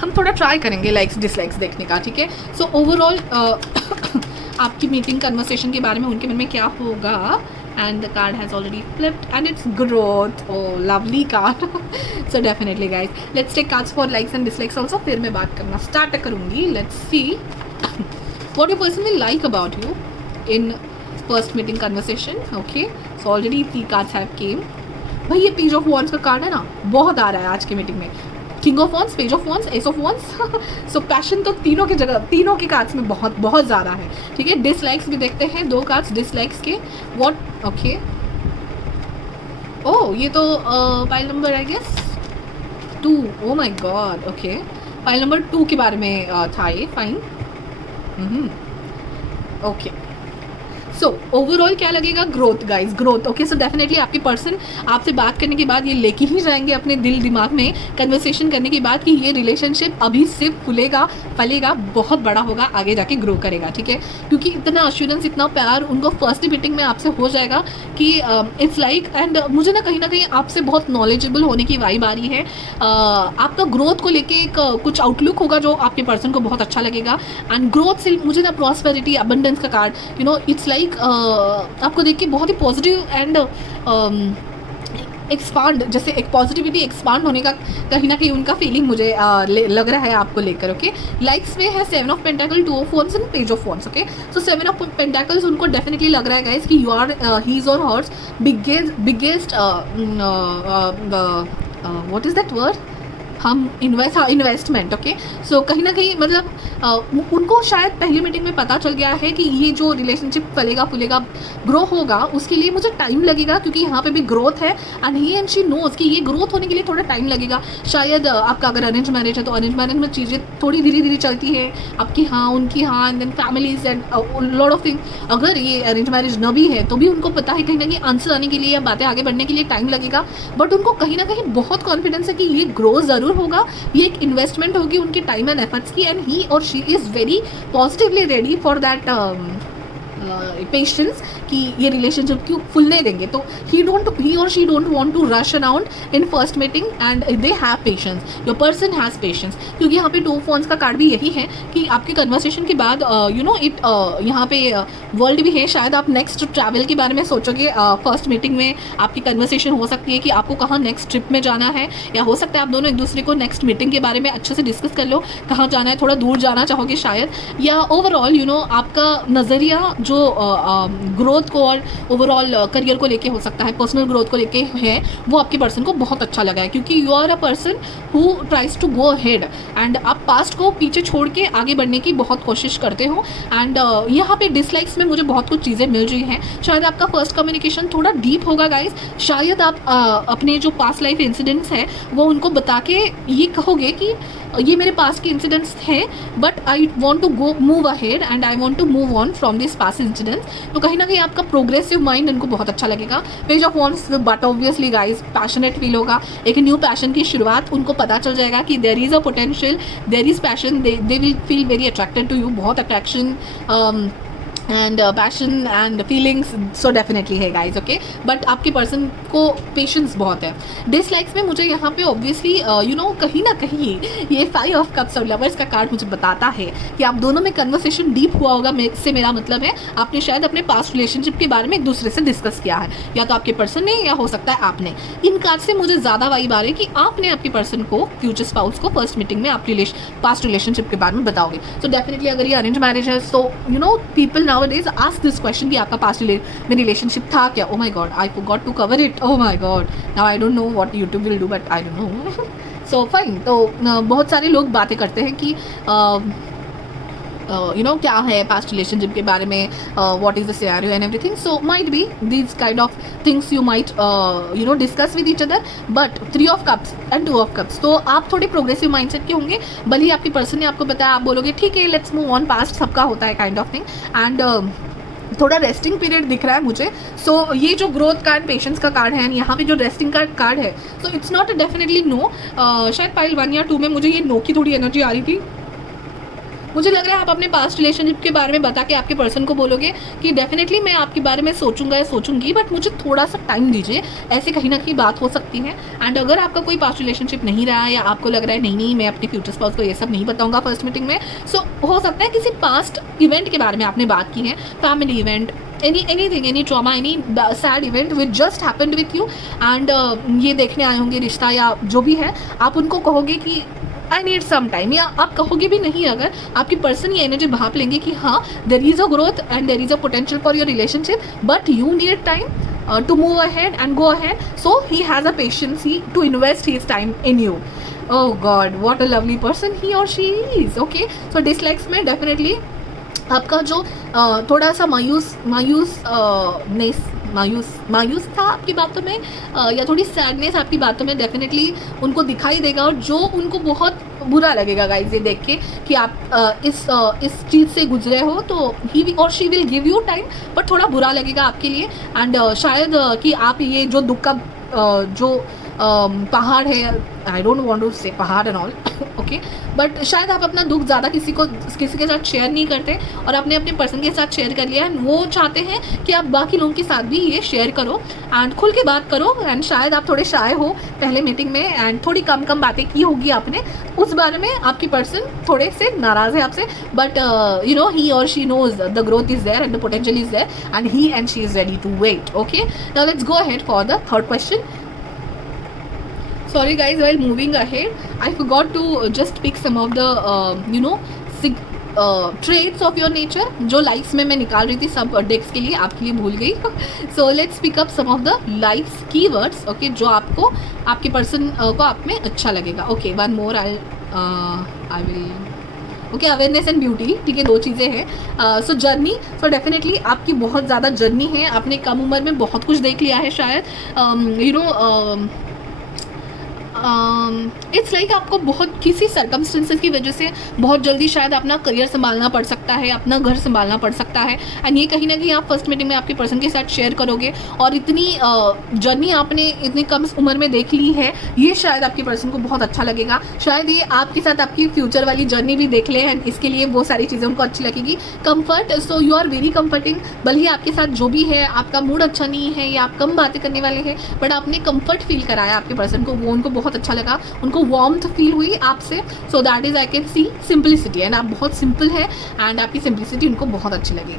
हम थोड़ा ट्राई करेंगे लाइक्स डिसलाइक्स देखने का, ठीक है। सो ओवरऑल आपकी मीटिंग कन्वर्सेशन के बारे में उनके मन में क्या होगा, and the card has already flipped and it's growth। oh lovely card। so definitely guys let's take cards for likes and dislikes also, फिर मैं बात करना स्टार्ट करूँगी। let's see what your person will like about you in first meeting conversation। okay, so already 3 cards have came। भाई ये page of wands का card है ना, बहुत आ रहा है आज की मीटिंग में। King of wands, page of wands, S of wands. So passion तो तीनों की जगह, तीनों के कार्ड्स में बहुत बहुत ज़्यादा है, ठीक है। डिसलाइक्स भी देखते हैं, 2 कार्ड्स डिसलाइक्स के। व्हाट, ओके, ओह ये तो pile number I guess 2। Oh my god, okay, pile number 2 के बारे में था ये, फाइन। ओके, सो ओवरऑल क्या लगेगा, growth guys, growth. Okay, so definitely आपके पर्सन आपसे बात करने के बाद ये लेके ही जाएंगे अपने दिल दिमाग में, कन्वर्सेशन करने के बाद, कि ये रिलेशनशिप अभी सिर्फ फूलेगा फलेगा, बहुत बड़ा होगा, आगे जाके ग्रो करेगा, ठीक है। क्योंकि इतना अश्योरेंस, इतना प्यार उनको फर्स्ट मीटिंग में आपसे हो जाएगा कि इट्स लाइक, एंड मुझे ना कहीं आपसे बहुत नॉलेजेबल होने की वाइब आ रही है। आपका ग्रोथ को लेके एक कुछ आउटलुक होगा जो आपके पर्सन को बहुत अच्छा लगेगा। एंड ग्रोथ से मुझे ना प्रॉस्पेरिटी, अबंडेंस का कार्ड, इट्स लाइक आपको देख के बहुत ही पॉजिटिव एंड एक्सपांड, जैसे एक पॉजिटिविटी एक्सपांड होने का कहीं ना कहीं उनका फीलिंग मुझे लग रहा है आपको लेकर। ओके, लाइक्स में है 7 of pentacle, 2 of wands and page of wands. Okay, so 7 of pentacles उनको डेफिनेटली लग रहा है गाइस कि you are his or hers biggest what is that word, hmm investment. Okay, so कहीं ना कहीं मतलब उनको शायद पहली मीटिंग में पता चल गया है कि ये जो रिलेशनशिप फलेगा फूलेगा ग्रो होगा उसके लिए मुझे टाइम लगेगा, क्योंकि यहाँ पे भी ग्रोथ है and he and she knows कि ये ग्रोथ होने के लिए थोड़ा टाइम लगेगा। शायद आपका अगर अरेंज मैरिज है तो अरेंज मैरिज में चीज़ें थोड़ी धीरे धीरे चलती है, आपकी हाँ उनकी हाँ, and then families and lot of thing. अगर ये अरेंज मैरिज न भी है तो भी उनको पता है कहीं ना कहीं आंसर आने के लिए या बातें आगे बढ़ने के लिए टाइम लगेगा, बट उनको कहीं ना कहीं बहुत कॉन्फिडेंस है कि ये ग्रो ज़रूर होगा, ये एक इन्वेस्टमेंट होगी उनकी टाइम एंड एफर्ट्स की, एंड ही और she is very positively ready for that patience कि ये रिलेशनशिप क्यों फुलने देंगे। तो ही और she don't want to rush around in first meeting and they have patience, your person has patience, क्योंकि यहाँ पे 2 फोन्स का कार्ड भी यही है कि आपकी कन्वर्सेशन के बाद यू नो इट यहाँ पे वर्ल्ड भी है, शायद आप नेक्स्ट ट्रैवल के बारे में सोचोगे। फर्स्ट मीटिंग में आपकी कन्वर्सेशन हो सकती है कि आपको कहाँ नेक्स्ट ट्रिप में जाना है, या हो सकता है आप दोनों एक दूसरे को नेक्स्ट मीटिंग के बारे में अच्छे से डिस्कस कर लो, कहाँ जाना है, थोड़ा दूर जाना चाहोगे शायद, या ओवरऑल यू नो आपका नज़रिया जो ग्रोथ को और ओवरऑल करियर को लेके हो सकता है, पर्सनल ग्रोथ को लेके है, वो आपके पर्सन को बहुत अच्छा लगा है, क्योंकि you are a person who tries to go ahead and आप पास्ट को पीछे छोड़ के आगे बढ़ने की बहुत कोशिश करते हो। एंड यहाँ पे डिसलाइक्स में मुझे बहुत कुछ चीज़ें मिल रही हैं। शायद आपका फर्स्ट कम्युनिकेशन थोड़ा डीप होगा गाइज, शायद आप अपने जो पास्ट लाइफ इंसिडेंट्स हैं वो उनको बता के ये कहोगे कि ये मेरे पास के इंसिडेंट्स हैं, but I want to go move ahead and I want to move on from this past incidents. तो कहीं ना कहीं आपका प्रोग्रेसिव माइंड इनको बहुत अच्छा लगेगा। Page of wands, but obviously guys passionate feel होगा, एक न्यू पैशन की शुरुआत, उनको पता चल जाएगा कि there is a potential, there is passion, they will feel very attracted to you, बहुत attraction and passion and feelings so definitely है गाइज। ओके, बट आपके पर्सन को पेशेंस बहुत है। डिसलाइक्स में मुझे यहाँ पे ऑब्वियसली यू नो कहीं ना कहीं ये 5 ऑफ कप्स और लवर्स का कार्ड मुझे बताता है कि आप दोनों में कन्वर्सेशन डीप हुआ होगा। से मेरा मतलब है आपने शायद अपने पास्ट रिलेशनशिप के बारे में एक दूसरे से डिस्कस किया है, या तो आपके पर्सन ने या हो सकता है आपने। इन कार्ड से मुझे ज़्यादा वाइब आ रही है कि आपने आपके पर्सन को, फ्यूचर स्पाउस को फर्स्ट मीटिंग में आप पास्ट रिलेशनशिप के बारे में बताओगे। सो डेफिनेटली अगर ये अरेंज मैरिज है so you know people nowadays ask this question कि आपका पास्ट में रिलेशनशिप था क्या। oh my god I forgot to cover it, oh my god now I don't know what YouTube will do but I don't know so fine। तो बहुत सारे लोग बातें करते हैं कि you know क्या है पास्ट रिलेशनशिप के बारे में, what is the scenario and everything, so might be these kind of things you might you know discuss with each other, but 3 of cups and 2 of cups तो आप थोड़े progressive mindset के होंगे। भले ही आपकी पर्सन ने आपको बताया, आप बोलोगे ठीक है लेट्स मूव ऑन, पास्ट सबका होता है काइंड ऑफ थिंग, एंड थोड़ा रेस्टिंग पीरियड दिख रहा है मुझे। सो ये जो ग्रोथ कार्ड, पेशेंस का कार्ड है, यहाँ पे जो रेस्टिंग कार्ड है, so it's not definitely no. शायद पाइल 1 या 2 में मुझे ये नो की थोड़ी एनर्जी आ रही थी। मुझे लग रहा है आप अपने पास्ट रिलेशनशिप के बारे में बता के आपके पर्सन को बोलोगे कि डेफिनेटली मैं आपके बारे में सोचूंगा या सोचूंगी, बट मुझे थोड़ा सा टाइम दीजिए, ऐसे कहीं ना कहीं बात हो सकती है। एंड अगर आपका कोई पास्ट रिलेशनशिप नहीं रहा है या आपको लग रहा है नहीं मैं अपने फ्यूचर स्पाउस को ये सब नहीं बताऊंगा फर्स्ट मीटिंग में, सो हो सकता है किसी पास्ट इवेंट के बारे में आपने बात की है, family event, anything, any trauma, any sad event which just happened with you, and ये देखने आए होंगे रिश्ता या जो भी है, आप उनको कहोगे कि आई नीड सम टाइम, या आप कहोगे भी नहीं, अगर आपकी पर्सन ये एनर्जी भाप लेंगे कि हाँ देर is a growth and there is a potential for your relationship but you need time to move ahead and go ahead, so he has a patience to invest his time in you. Oh god, what a lovely person he or she is. Okay, so dislikes में definitely आपका जो थोड़ा सा मायूस था आपकी बातों में, या थोड़ी सैडनेस आपकी बातों में डेफिनेटली उनको दिखाई देगा, और जो उनको बहुत बुरा लगेगा गाइस ये देख के कि आप इस चीज़ से गुजरे हो, तो ही और she will give you time, but थोड़ा बुरा लगेगा आपके लिए। एंड शायद कि आप ये जो दुख का जो पहाड़ है, आई डोंट वांट टू से पहाड़ एंड ऑल, ओके, बट शायद आप अपना दुख ज़्यादा किसी के साथ शेयर नहीं करते और आपने अपने पर्सन के साथ शेयर कर लिया, एंड वो चाहते हैं कि आप बाकी लोगों के साथ भी ये शेयर करो एंड खुल के बात करो। एंड शायद आप थोड़े शाय हो पहले मीटिंग में एंड थोड़ी कम बातें की होगी आपने, उस बारे में आपकी पर्सन थोड़े से नाराज़ है आपसे, बट यू नो ही और she knows the growth is there and the potential is there and he and she is ready to wait. Okay, now let's go ahead for the third question. Sorry guys, while moving ahead, I forgot to just pick some of the traits of your nature जो lives में मैं निकाल रही थी सब डेक्स के लिए, आपके लिए भूल गई. So let's pick up some of the life keywords, okay, जो आपको आपके पर्सन को आप में अच्छा लगेगा. Okay, one more I will. Okay, awareness and beauty, ठीक है, 2 चीज़ें हैं. सो जर्नी, सो डेफिनेटली आपकी बहुत ज़्यादा जर्नी है, आपने कम उम्र में बहुत कुछ देख लिया है शायद. इट्स लाइक आपको बहुत किसी सर्कमस्टेंसेस की वजह से बहुत जल्दी शायद अपना करियर संभालना पड़ सकता है, अपना घर संभालना पड़ सकता है. एंड ये कहीं ना कहीं आप फर्स्ट मीटिंग में आपके पर्सन के साथ शेयर करोगे. और इतनी जर्नी आपने इतनी कम उम्र में देख ली है, ये शायद आपके पर्सन को बहुत अच्छा लगेगा. शायद ये आपके साथ आपकी फ्यूचर वाली जर्नी भी देख ले, एंड इसके लिए वो सारी चीज़ें उनको अच्छी लगेगी. Comfort, so you are very comforting. भले ही आपके साथ जो भी है, आपका मूड अच्छा नहीं है या आप कम बातें करने वाले हैं, बट आपने कंफर्ट फील कराया आपके पर्सन को, वो उनको बहुत अच्छा लगा, उनको वार्मथ फील हुई आपसे. So that is I can see simplicity, and आप बहुत सिंपल है एंड आपकी सिंपलिसिटी उनको बहुत अच्छी लगेगी.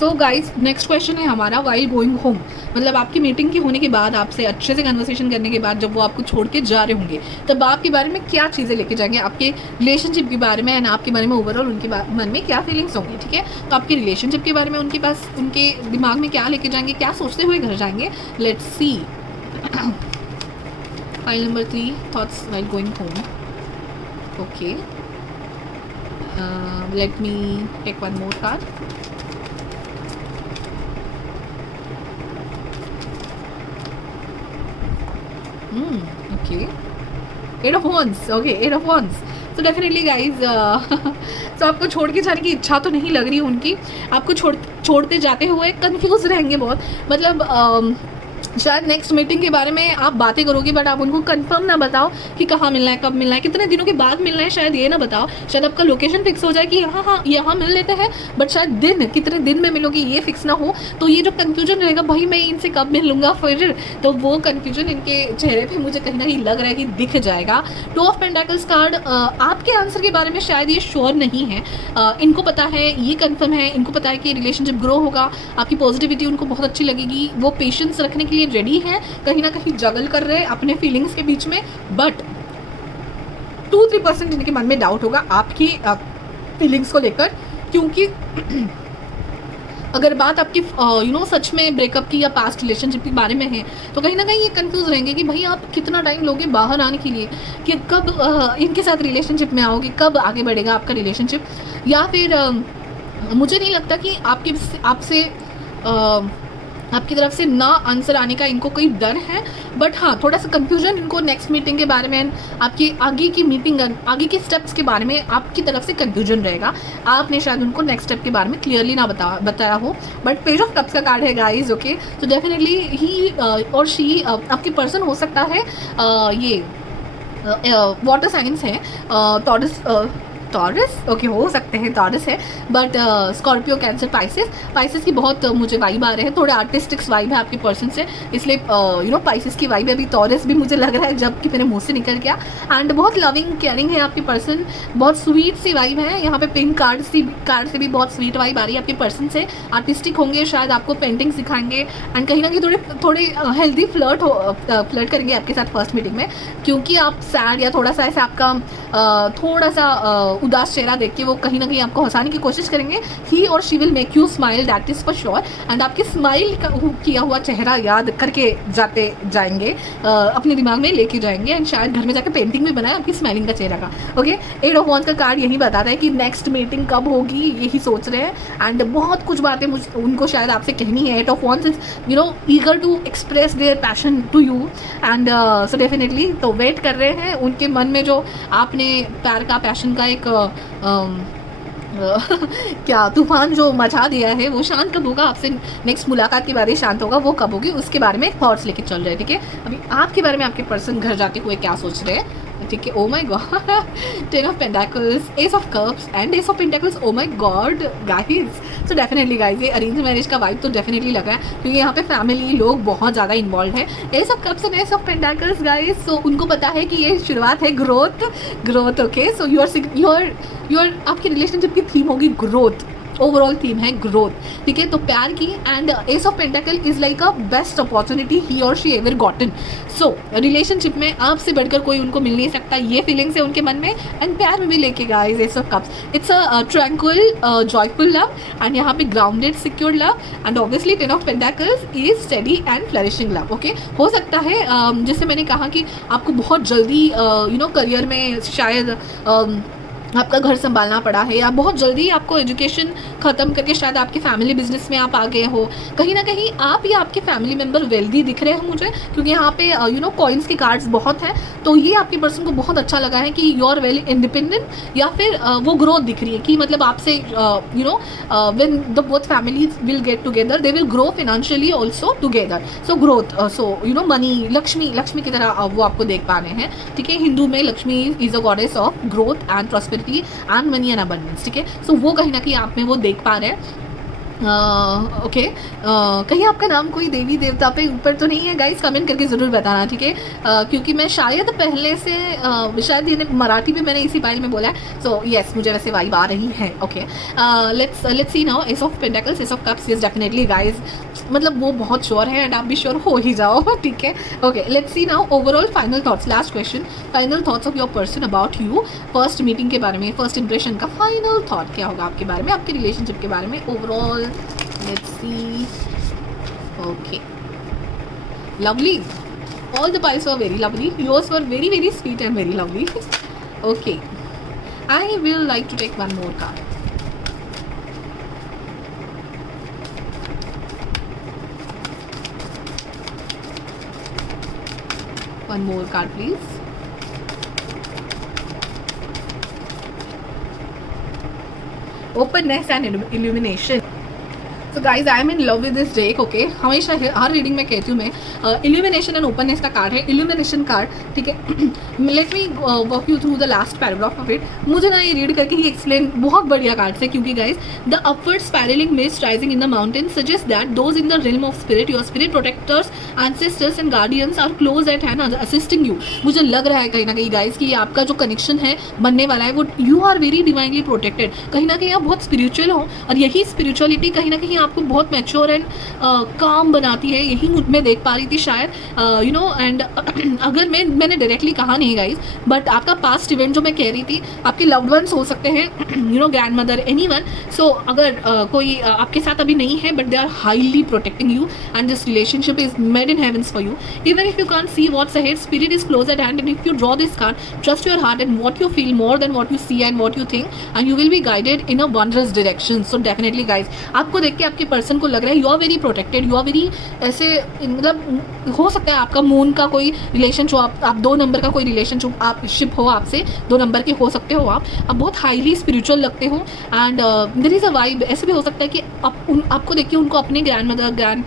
सो गाइज, नेक्स्ट क्वेश्चन है हमारा, वाइल गोइंग होम, मतलब आपकी मीटिंग की होने के बाद, आपसे अच्छे से कन्वर्सेशन करने के बाद, जब वो आपको छोड़ के जा रहे होंगे, तब आपके बारे में क्या चीज़ें लेके जाएंगे, आपके रिलेशनशिप के बारे में एंड आपके बारे में ओवरऑल उनके मन में क्या फीलिंग्स होंगी. ठीक है, तो आपके रिलेशनशिप के बारे में उनके पास, उनके दिमाग में क्या लेके जाएंगे, क्या सोचते हुए घर जाएंगे. Let's see. File number 3, thoughts while going home. Okay. Let me take one more card. Okay. 8 of Wands. Okay, 8 of Wands. So definitely guys, so आपको छोड़ के जाने की इच्छा तो नहीं लग रही उनकी. आपको छोड़ते जाते हुए कंफ्यूज रहेंगे बहुत. मतलब शायद नेक्स्ट मीटिंग के बारे में आप बातें करोगे, बट आप उनको कंफर्म ना बताओ कि कहाँ मिलना है, कब मिलना है, कितने दिनों के बाद मिलना है, शायद ये ना बताओ. शायद आपका लोकेशन फिक्स हो जाए कि यहाँ मिल लेते हैं, बट शायद दिन, कितने दिन में मिलोगे ये फिक्स ना हो. तो ये जो कन्फ्यूजन रहेगा, भाई मैं इनसे कब मिलूंगा फिर, तो वो कन्फ्यूजन इनके चेहरे पे मुझे कहीं ना कहीं लग रहा है कि दिख जाएगा. 2 ऑफ पेंटाकल्स कार्ड आपके आंसर के बारे में शायद ये श्योर नहीं है. इनको पता है, ये कन्फर्म है, इनको पता है कि रिलेशनशिप ग्रो होगा, आपकी पॉजिटिविटी उनको बहुत अच्छी लगेगी, वो पेशेंस रखने के लिए रेडी है, कहीं ना कहीं जगल कर रहे हैं अपने फीलिंग्स के बीच में. बट 2-3% इनके मन में डाउट होगा आपकी फीलिंग्स को लेकर, क्योंकि अगर बात आपकी सच में ब्रेकअप की या पास्ट रिलेशनशिप के बारे में है, तो कहीं ना कहीं ये कंफ्यूज रहेंगे कि भाई आप कितना टाइम लोगे बाहर आने के लिए, कि कब इनके साथ रिलेशनशिप में आओगे, कब आगे बढ़ेगा आपका रिलेशनशिप. या फिर मुझे नहीं लगता कि आपसे आपकी तरफ से ना आंसर आने का इनको कोई डर है, बट हाँ, थोड़ा सा कंफ्यूजन इनको नेक्स्ट मीटिंग के बारे में, आपकी आगे की मीटिंग, आगे के स्टेप्स के बारे में आपकी तरफ से कंफ्यूजन रहेगा. आपने शायद उनको नेक्स्ट स्टेप के बारे में क्लियरली ना बताया हो. बट पेज ऑफ कप्स का कार्ड है गाइज. ओके, तो डेफिनेटली ही और शी, आपकी पर्सन हो सकता है ये वाटर साइंस है, टॉरस, ओके, हो सकते हैं टॉरस है, बट स्कॉर्पियो, कैंसर, पाइसेस की बहुत मुझे वाइब आ रहे हैं. थोड़े आर्टिस्टिक्स वाइब है आपके पर्सन से, इसलिए पाइसेस की वाइब है. अभी टॉरस भी मुझे लग रहा है जबकि मेरे मुंह से निकल गया. एंड बहुत लविंग केयरिंग है आपके पर्सन, बहुत स्वीट सी वाइब है. यहाँ पे पिंक कार्ड से भी बहुत स्वीट वाइब आ रही है आपके पर्सन से. आर्टिस्टिक होंगे, शायद आपको पेंटिंग सिखाएंगे, एंड कहीं ना कहीं थोड़े हेल्दी फ्लर्ट करेंगे आपके साथ फर्स्ट मीटिंग में, क्योंकि आप सैड या थोड़ा सा ऐसा आपका थोड़ा सा उदास चेहरा देख के वो कहीं ना कहीं आपको हंसाने की कोशिश करेंगे. ही और she will make you smile, that is for sure. And आपके स्माइल किया हुआ चेहरा याद करके जाएंगे, अपने दिमाग में लेके जाएंगे, एंड शायद घर में जाकर पेंटिंग भी बनाए आपकी स्माइलिंग का चेहरा का. ओके, 8 ऑफ वॉन्ड्स का कार्ड यही बताता है कि नेक्स्ट मीटिंग कब होगी, यही सोच रहे हैं. एंड बहुत कुछ बातें उनको शायद आपसे कहनी है. 8 of wands is eager to express their passion to you, and so definitely तो वेट कर रहे हैं. उनके मन में जो आपने प्यार का, पैशन का एक क्या तूफान जो मचा दिया है, वो शांत कब होगा, आपसे नेक्स्ट मुलाकात के बाद ही शांत होगा, वो कब होगी, उसके बारे में थॉट्स लेके चल रहे हैं. ठीक है, अभी आपके बारे में आपके पर्सन घर जाते हुए क्या सोच रहे हैं. ठीक है, ओ my God, 10 of pentacles, S of cups and ace of pentacles. O my God guys, so definitely guys ये अरेंज मैरिज का वाइब तो डेफिनेटली लगा है, क्योंकि यहाँ पे फैमिली लोग बहुत ज़्यादा इन्वॉल्व है. Ace of cups and ace of pentacles guys, so उनको पता है कि ये शुरुआत है ग्रोथ. ओके, सो यूर आपकी रिलेशनशिप की थीम होगी ग्रोथ. ओवरऑल थीम है ग्रोथ, ठीक है। तो प्यार की and ace of pentacle is like a best opportunity he और she ever gotten. So relationship में आपसे बढ़कर कोई उनको मिल नहीं सकता, ये फीलिंग्स है उनके मन में। एंड प्यार में भी लेके guys S of cups, it's a tranquil joyful love and यहाँ पे grounded secure love and obviously ten of pentacles is study and flourishing love. Okay, हो सकता है जैसे मैंने कहा कि आपको बहुत जल्दी करियर में शायद आपका घर संभालना पड़ा है, या बहुत जल्दी आपको एजुकेशन ख़त्म करके शायद आपके फैमिली बिजनेस में आप आ गए हो। कहीं ना कहीं आप या आपके फैमिली मेम्बर वेल्दी दिख रहे हैं मुझे, क्योंकि यहाँ पे कॉइन्स के कार्ड्स बहुत हैं। तो ये आपके पर्सन को बहुत अच्छा लगा है कि यू आर वेरी इंडिपेंडेंट, या फिर वो ग्रोथ दिख रही है कि मतलब आपसे when the both families will get together they will grow financially also together. So growth, so money, Lakshmi की तरह वो आपको देख पा रहे हैं, ठीक है। हिंदू में Lakshmi is a goddess of growth and prosperity and money and abundance, ठीक है। सो वो कहीं ना कहीं आप में वो देख पा रहे हैं। ओके, कहीं आपका नाम कोई देवी देवता पे ऊपर तो नहीं है गाइस, कमेंट करके ज़रूर बताना, ठीक है। क्योंकि मैं शायद पहले से शायद ये मराठी भी मैंने इसी फाइल में बोला है। सो यस, मुझे वैसे वाइब आ रही है। Okay, let's see now S of pentacles, S of cups, yes definitely guys, मतलब वो बहुत श्योर है एंड आप भी श्योर हो ही जाओ, ठीक है। Okay, let's see now overall final thoughts, last question, final thoughts of your person about you. First meeting के बारे में, फर्स्ट इंप्रेशन का फाइनल थॉट क्या होगा आपके बारे में, आपके रिलेशनशिप के बारे में overall. Let's see. Okay, lovely. All the piles were very lovely. Yours were very, very sweet and very lovely. Okay, I will like to take one more card. One more card, please. Openness and illumination. तो guys I am in love with this deck. Okay, हमेशा हर reading में कहती हूँ मैं, illumination and openness का card है, illumination card, ठीक है। Let me walk you through the last paragraph of it. मुझे ना ये रीड करके ही एक्सप्लेन, बहुत बढ़िया कार्ड है, क्योंकि guys the upward spiraling mist rising in the mountain suggest that those in the realm of spirit, your spirit protectors, ancestors and guardians are close at hand assisting you. मुझे लग रहा है कहीं ना कहीं गाइज कि आपका जो कनेक्शन है बनने वाला है वो you are very divinely protected. कहीं ना कहीं आप बहुत स्पिरिचुअल हो, और यही स्पिरिचुअलिटी कहीं ना कहीं आपको बहुत मैच्योर एंड काम बनाती है, यही मैं देख पा रही थी शायद, एंड अगर मैंने डायरेक्टली कहा नहीं गाइज, बट आपका पास्ट इवेंट जो मैं कह रही थी, आपके लव्ड वंस हो सकते हैं, ग्रैंड मदर, एनीवन। सो अगर कोई आपके साथ अभी नहीं है, but they are highly protecting you and this relationship is made in heavens for you. Even if you can't see what's ahead, spirit is close at hand, and if you draw this card, trust your heart and what you feel more than what you see and what you think, and you will be guided in a wondrous direction. So definitely guys, आपको देख के आपके person को लग रहा है you are very protected, you are very, ऐसे मतलब हो सकता है आपका मून का कोई रिलेशन हो, आप 2 नंबर का कोई रिलेशनशिप आप शिप हो, आपसे 2 नंबर के हो सकते हो, आप बहुत हाईली स्पिरिचुअल लगते हो, and there is a vibe. ऐसे भी हो सकता है कि आपको देख के उनको अपने ग्रैंड मदर,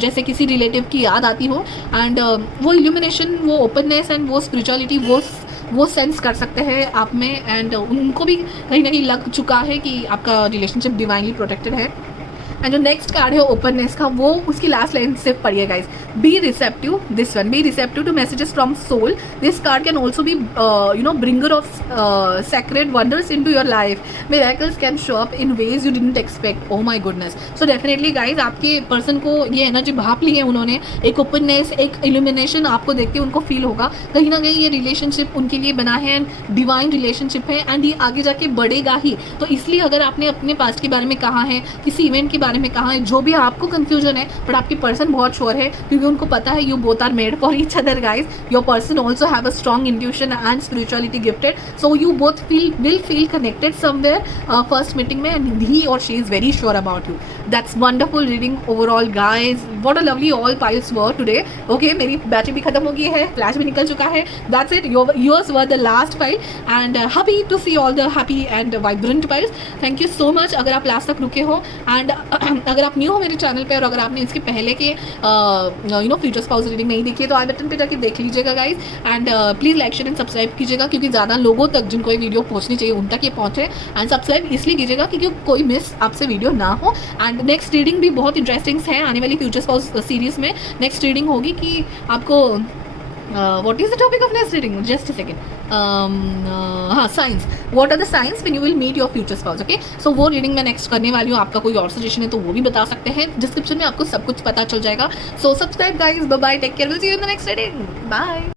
जैसे किसी रिलेटिव की याद आती हो, एंड वो इल्यूमिनेशन, वो ओपननेस एंड वो स्पिरिचुअलिटी वो सेंस कर सकते हैं आप में, एंड उनको भी कहीं ना कहीं लग चुका है कि आपका रिलेशनशिप डिवाइनली प्रोटेक्टेड है। एंड जो नेक्स्ट कार्ड है ओपननेस का, वो उसकी लास्ट लाइन सिर्फ पढ़िए guys, be receptive, this one, be receptive to messages from soul. This card can also be bringer of sacred wonders into your life. Miracles can show up in ways you didn't expect. Oh my goodness. So definitely guys, आपके person को ये energy भाप ली है उन्होंने, एक openness, एक illumination आपको देख के उनको फील होगा कहीं ना कहीं ये रिलेशनशिप उनके लिए बना है, एंड डिवाइन रिलेशनशिप है, एंड ये आगे जाके बढ़ेगा ही। तो इसलिए अगर आपने अपने पास्ट के बारे में कहा है, किसी इवेंट के बारे में कहा है, जो भी आपको कंफ्यूजन है, बट आपके पर्सन बहुत श्योर है, क्योंकि उनको पता है you both are made for each other guys. Your person also have a strong intuition and spirituality gifted, so you both will feel connected somewhere first meeting में, and he or she is very sure about you. That's wonderful reading overall guys. What a lovely all piles were today. Okay, मेरी battery भी खत्म हो गई है, flash भी निकल चुका है. That's it. Yours were the last pile, and happy to see all the happy and vibrant piles. Thank you so much. अगर आप लास्ट तक रुके हो, and अगर आप न्यू हो मेरे चैनल पे, और अगर आपने इसके पहले के फ्यूचर स्पाउस रीडिंग नहीं देखी है, तो आई बटन पे जाके देख लीजिएगा guys, and please like share and subscribe कीजिएगा, क्योंकि ज़्यादा लोगों तक जिनको ये वीडियो पहुंचनी चाहिए उन तक ये पहुंचे, एंड सब्सक्राइब इसलिए कीजिएगा क्योंकि कोई मिस आपसे वीडियो ना हो। एंड नेक्स्ट रीडिंग भी बहुत इंटरेस्टिंग है आने वाली फ्यूचर स्पाउस सीरीज़ में। नेक्स्ट रीडिंग होगी कि आपको what is the topic of next reading? Just a second. हाँ, science. What are the signs when you will meet your future spouse? Okay, so वो रीडिंग मैं नेक्स्ट करने वाली हूँ. आपका कोई और सजेशन है तो वो भी बता सकते हैं. डिस्क्रिप्शन में आपको सब कुछ पता चल जाएगा. So subscribe guys. Bye bye. Take care. We'll see you in the next reading. Bye.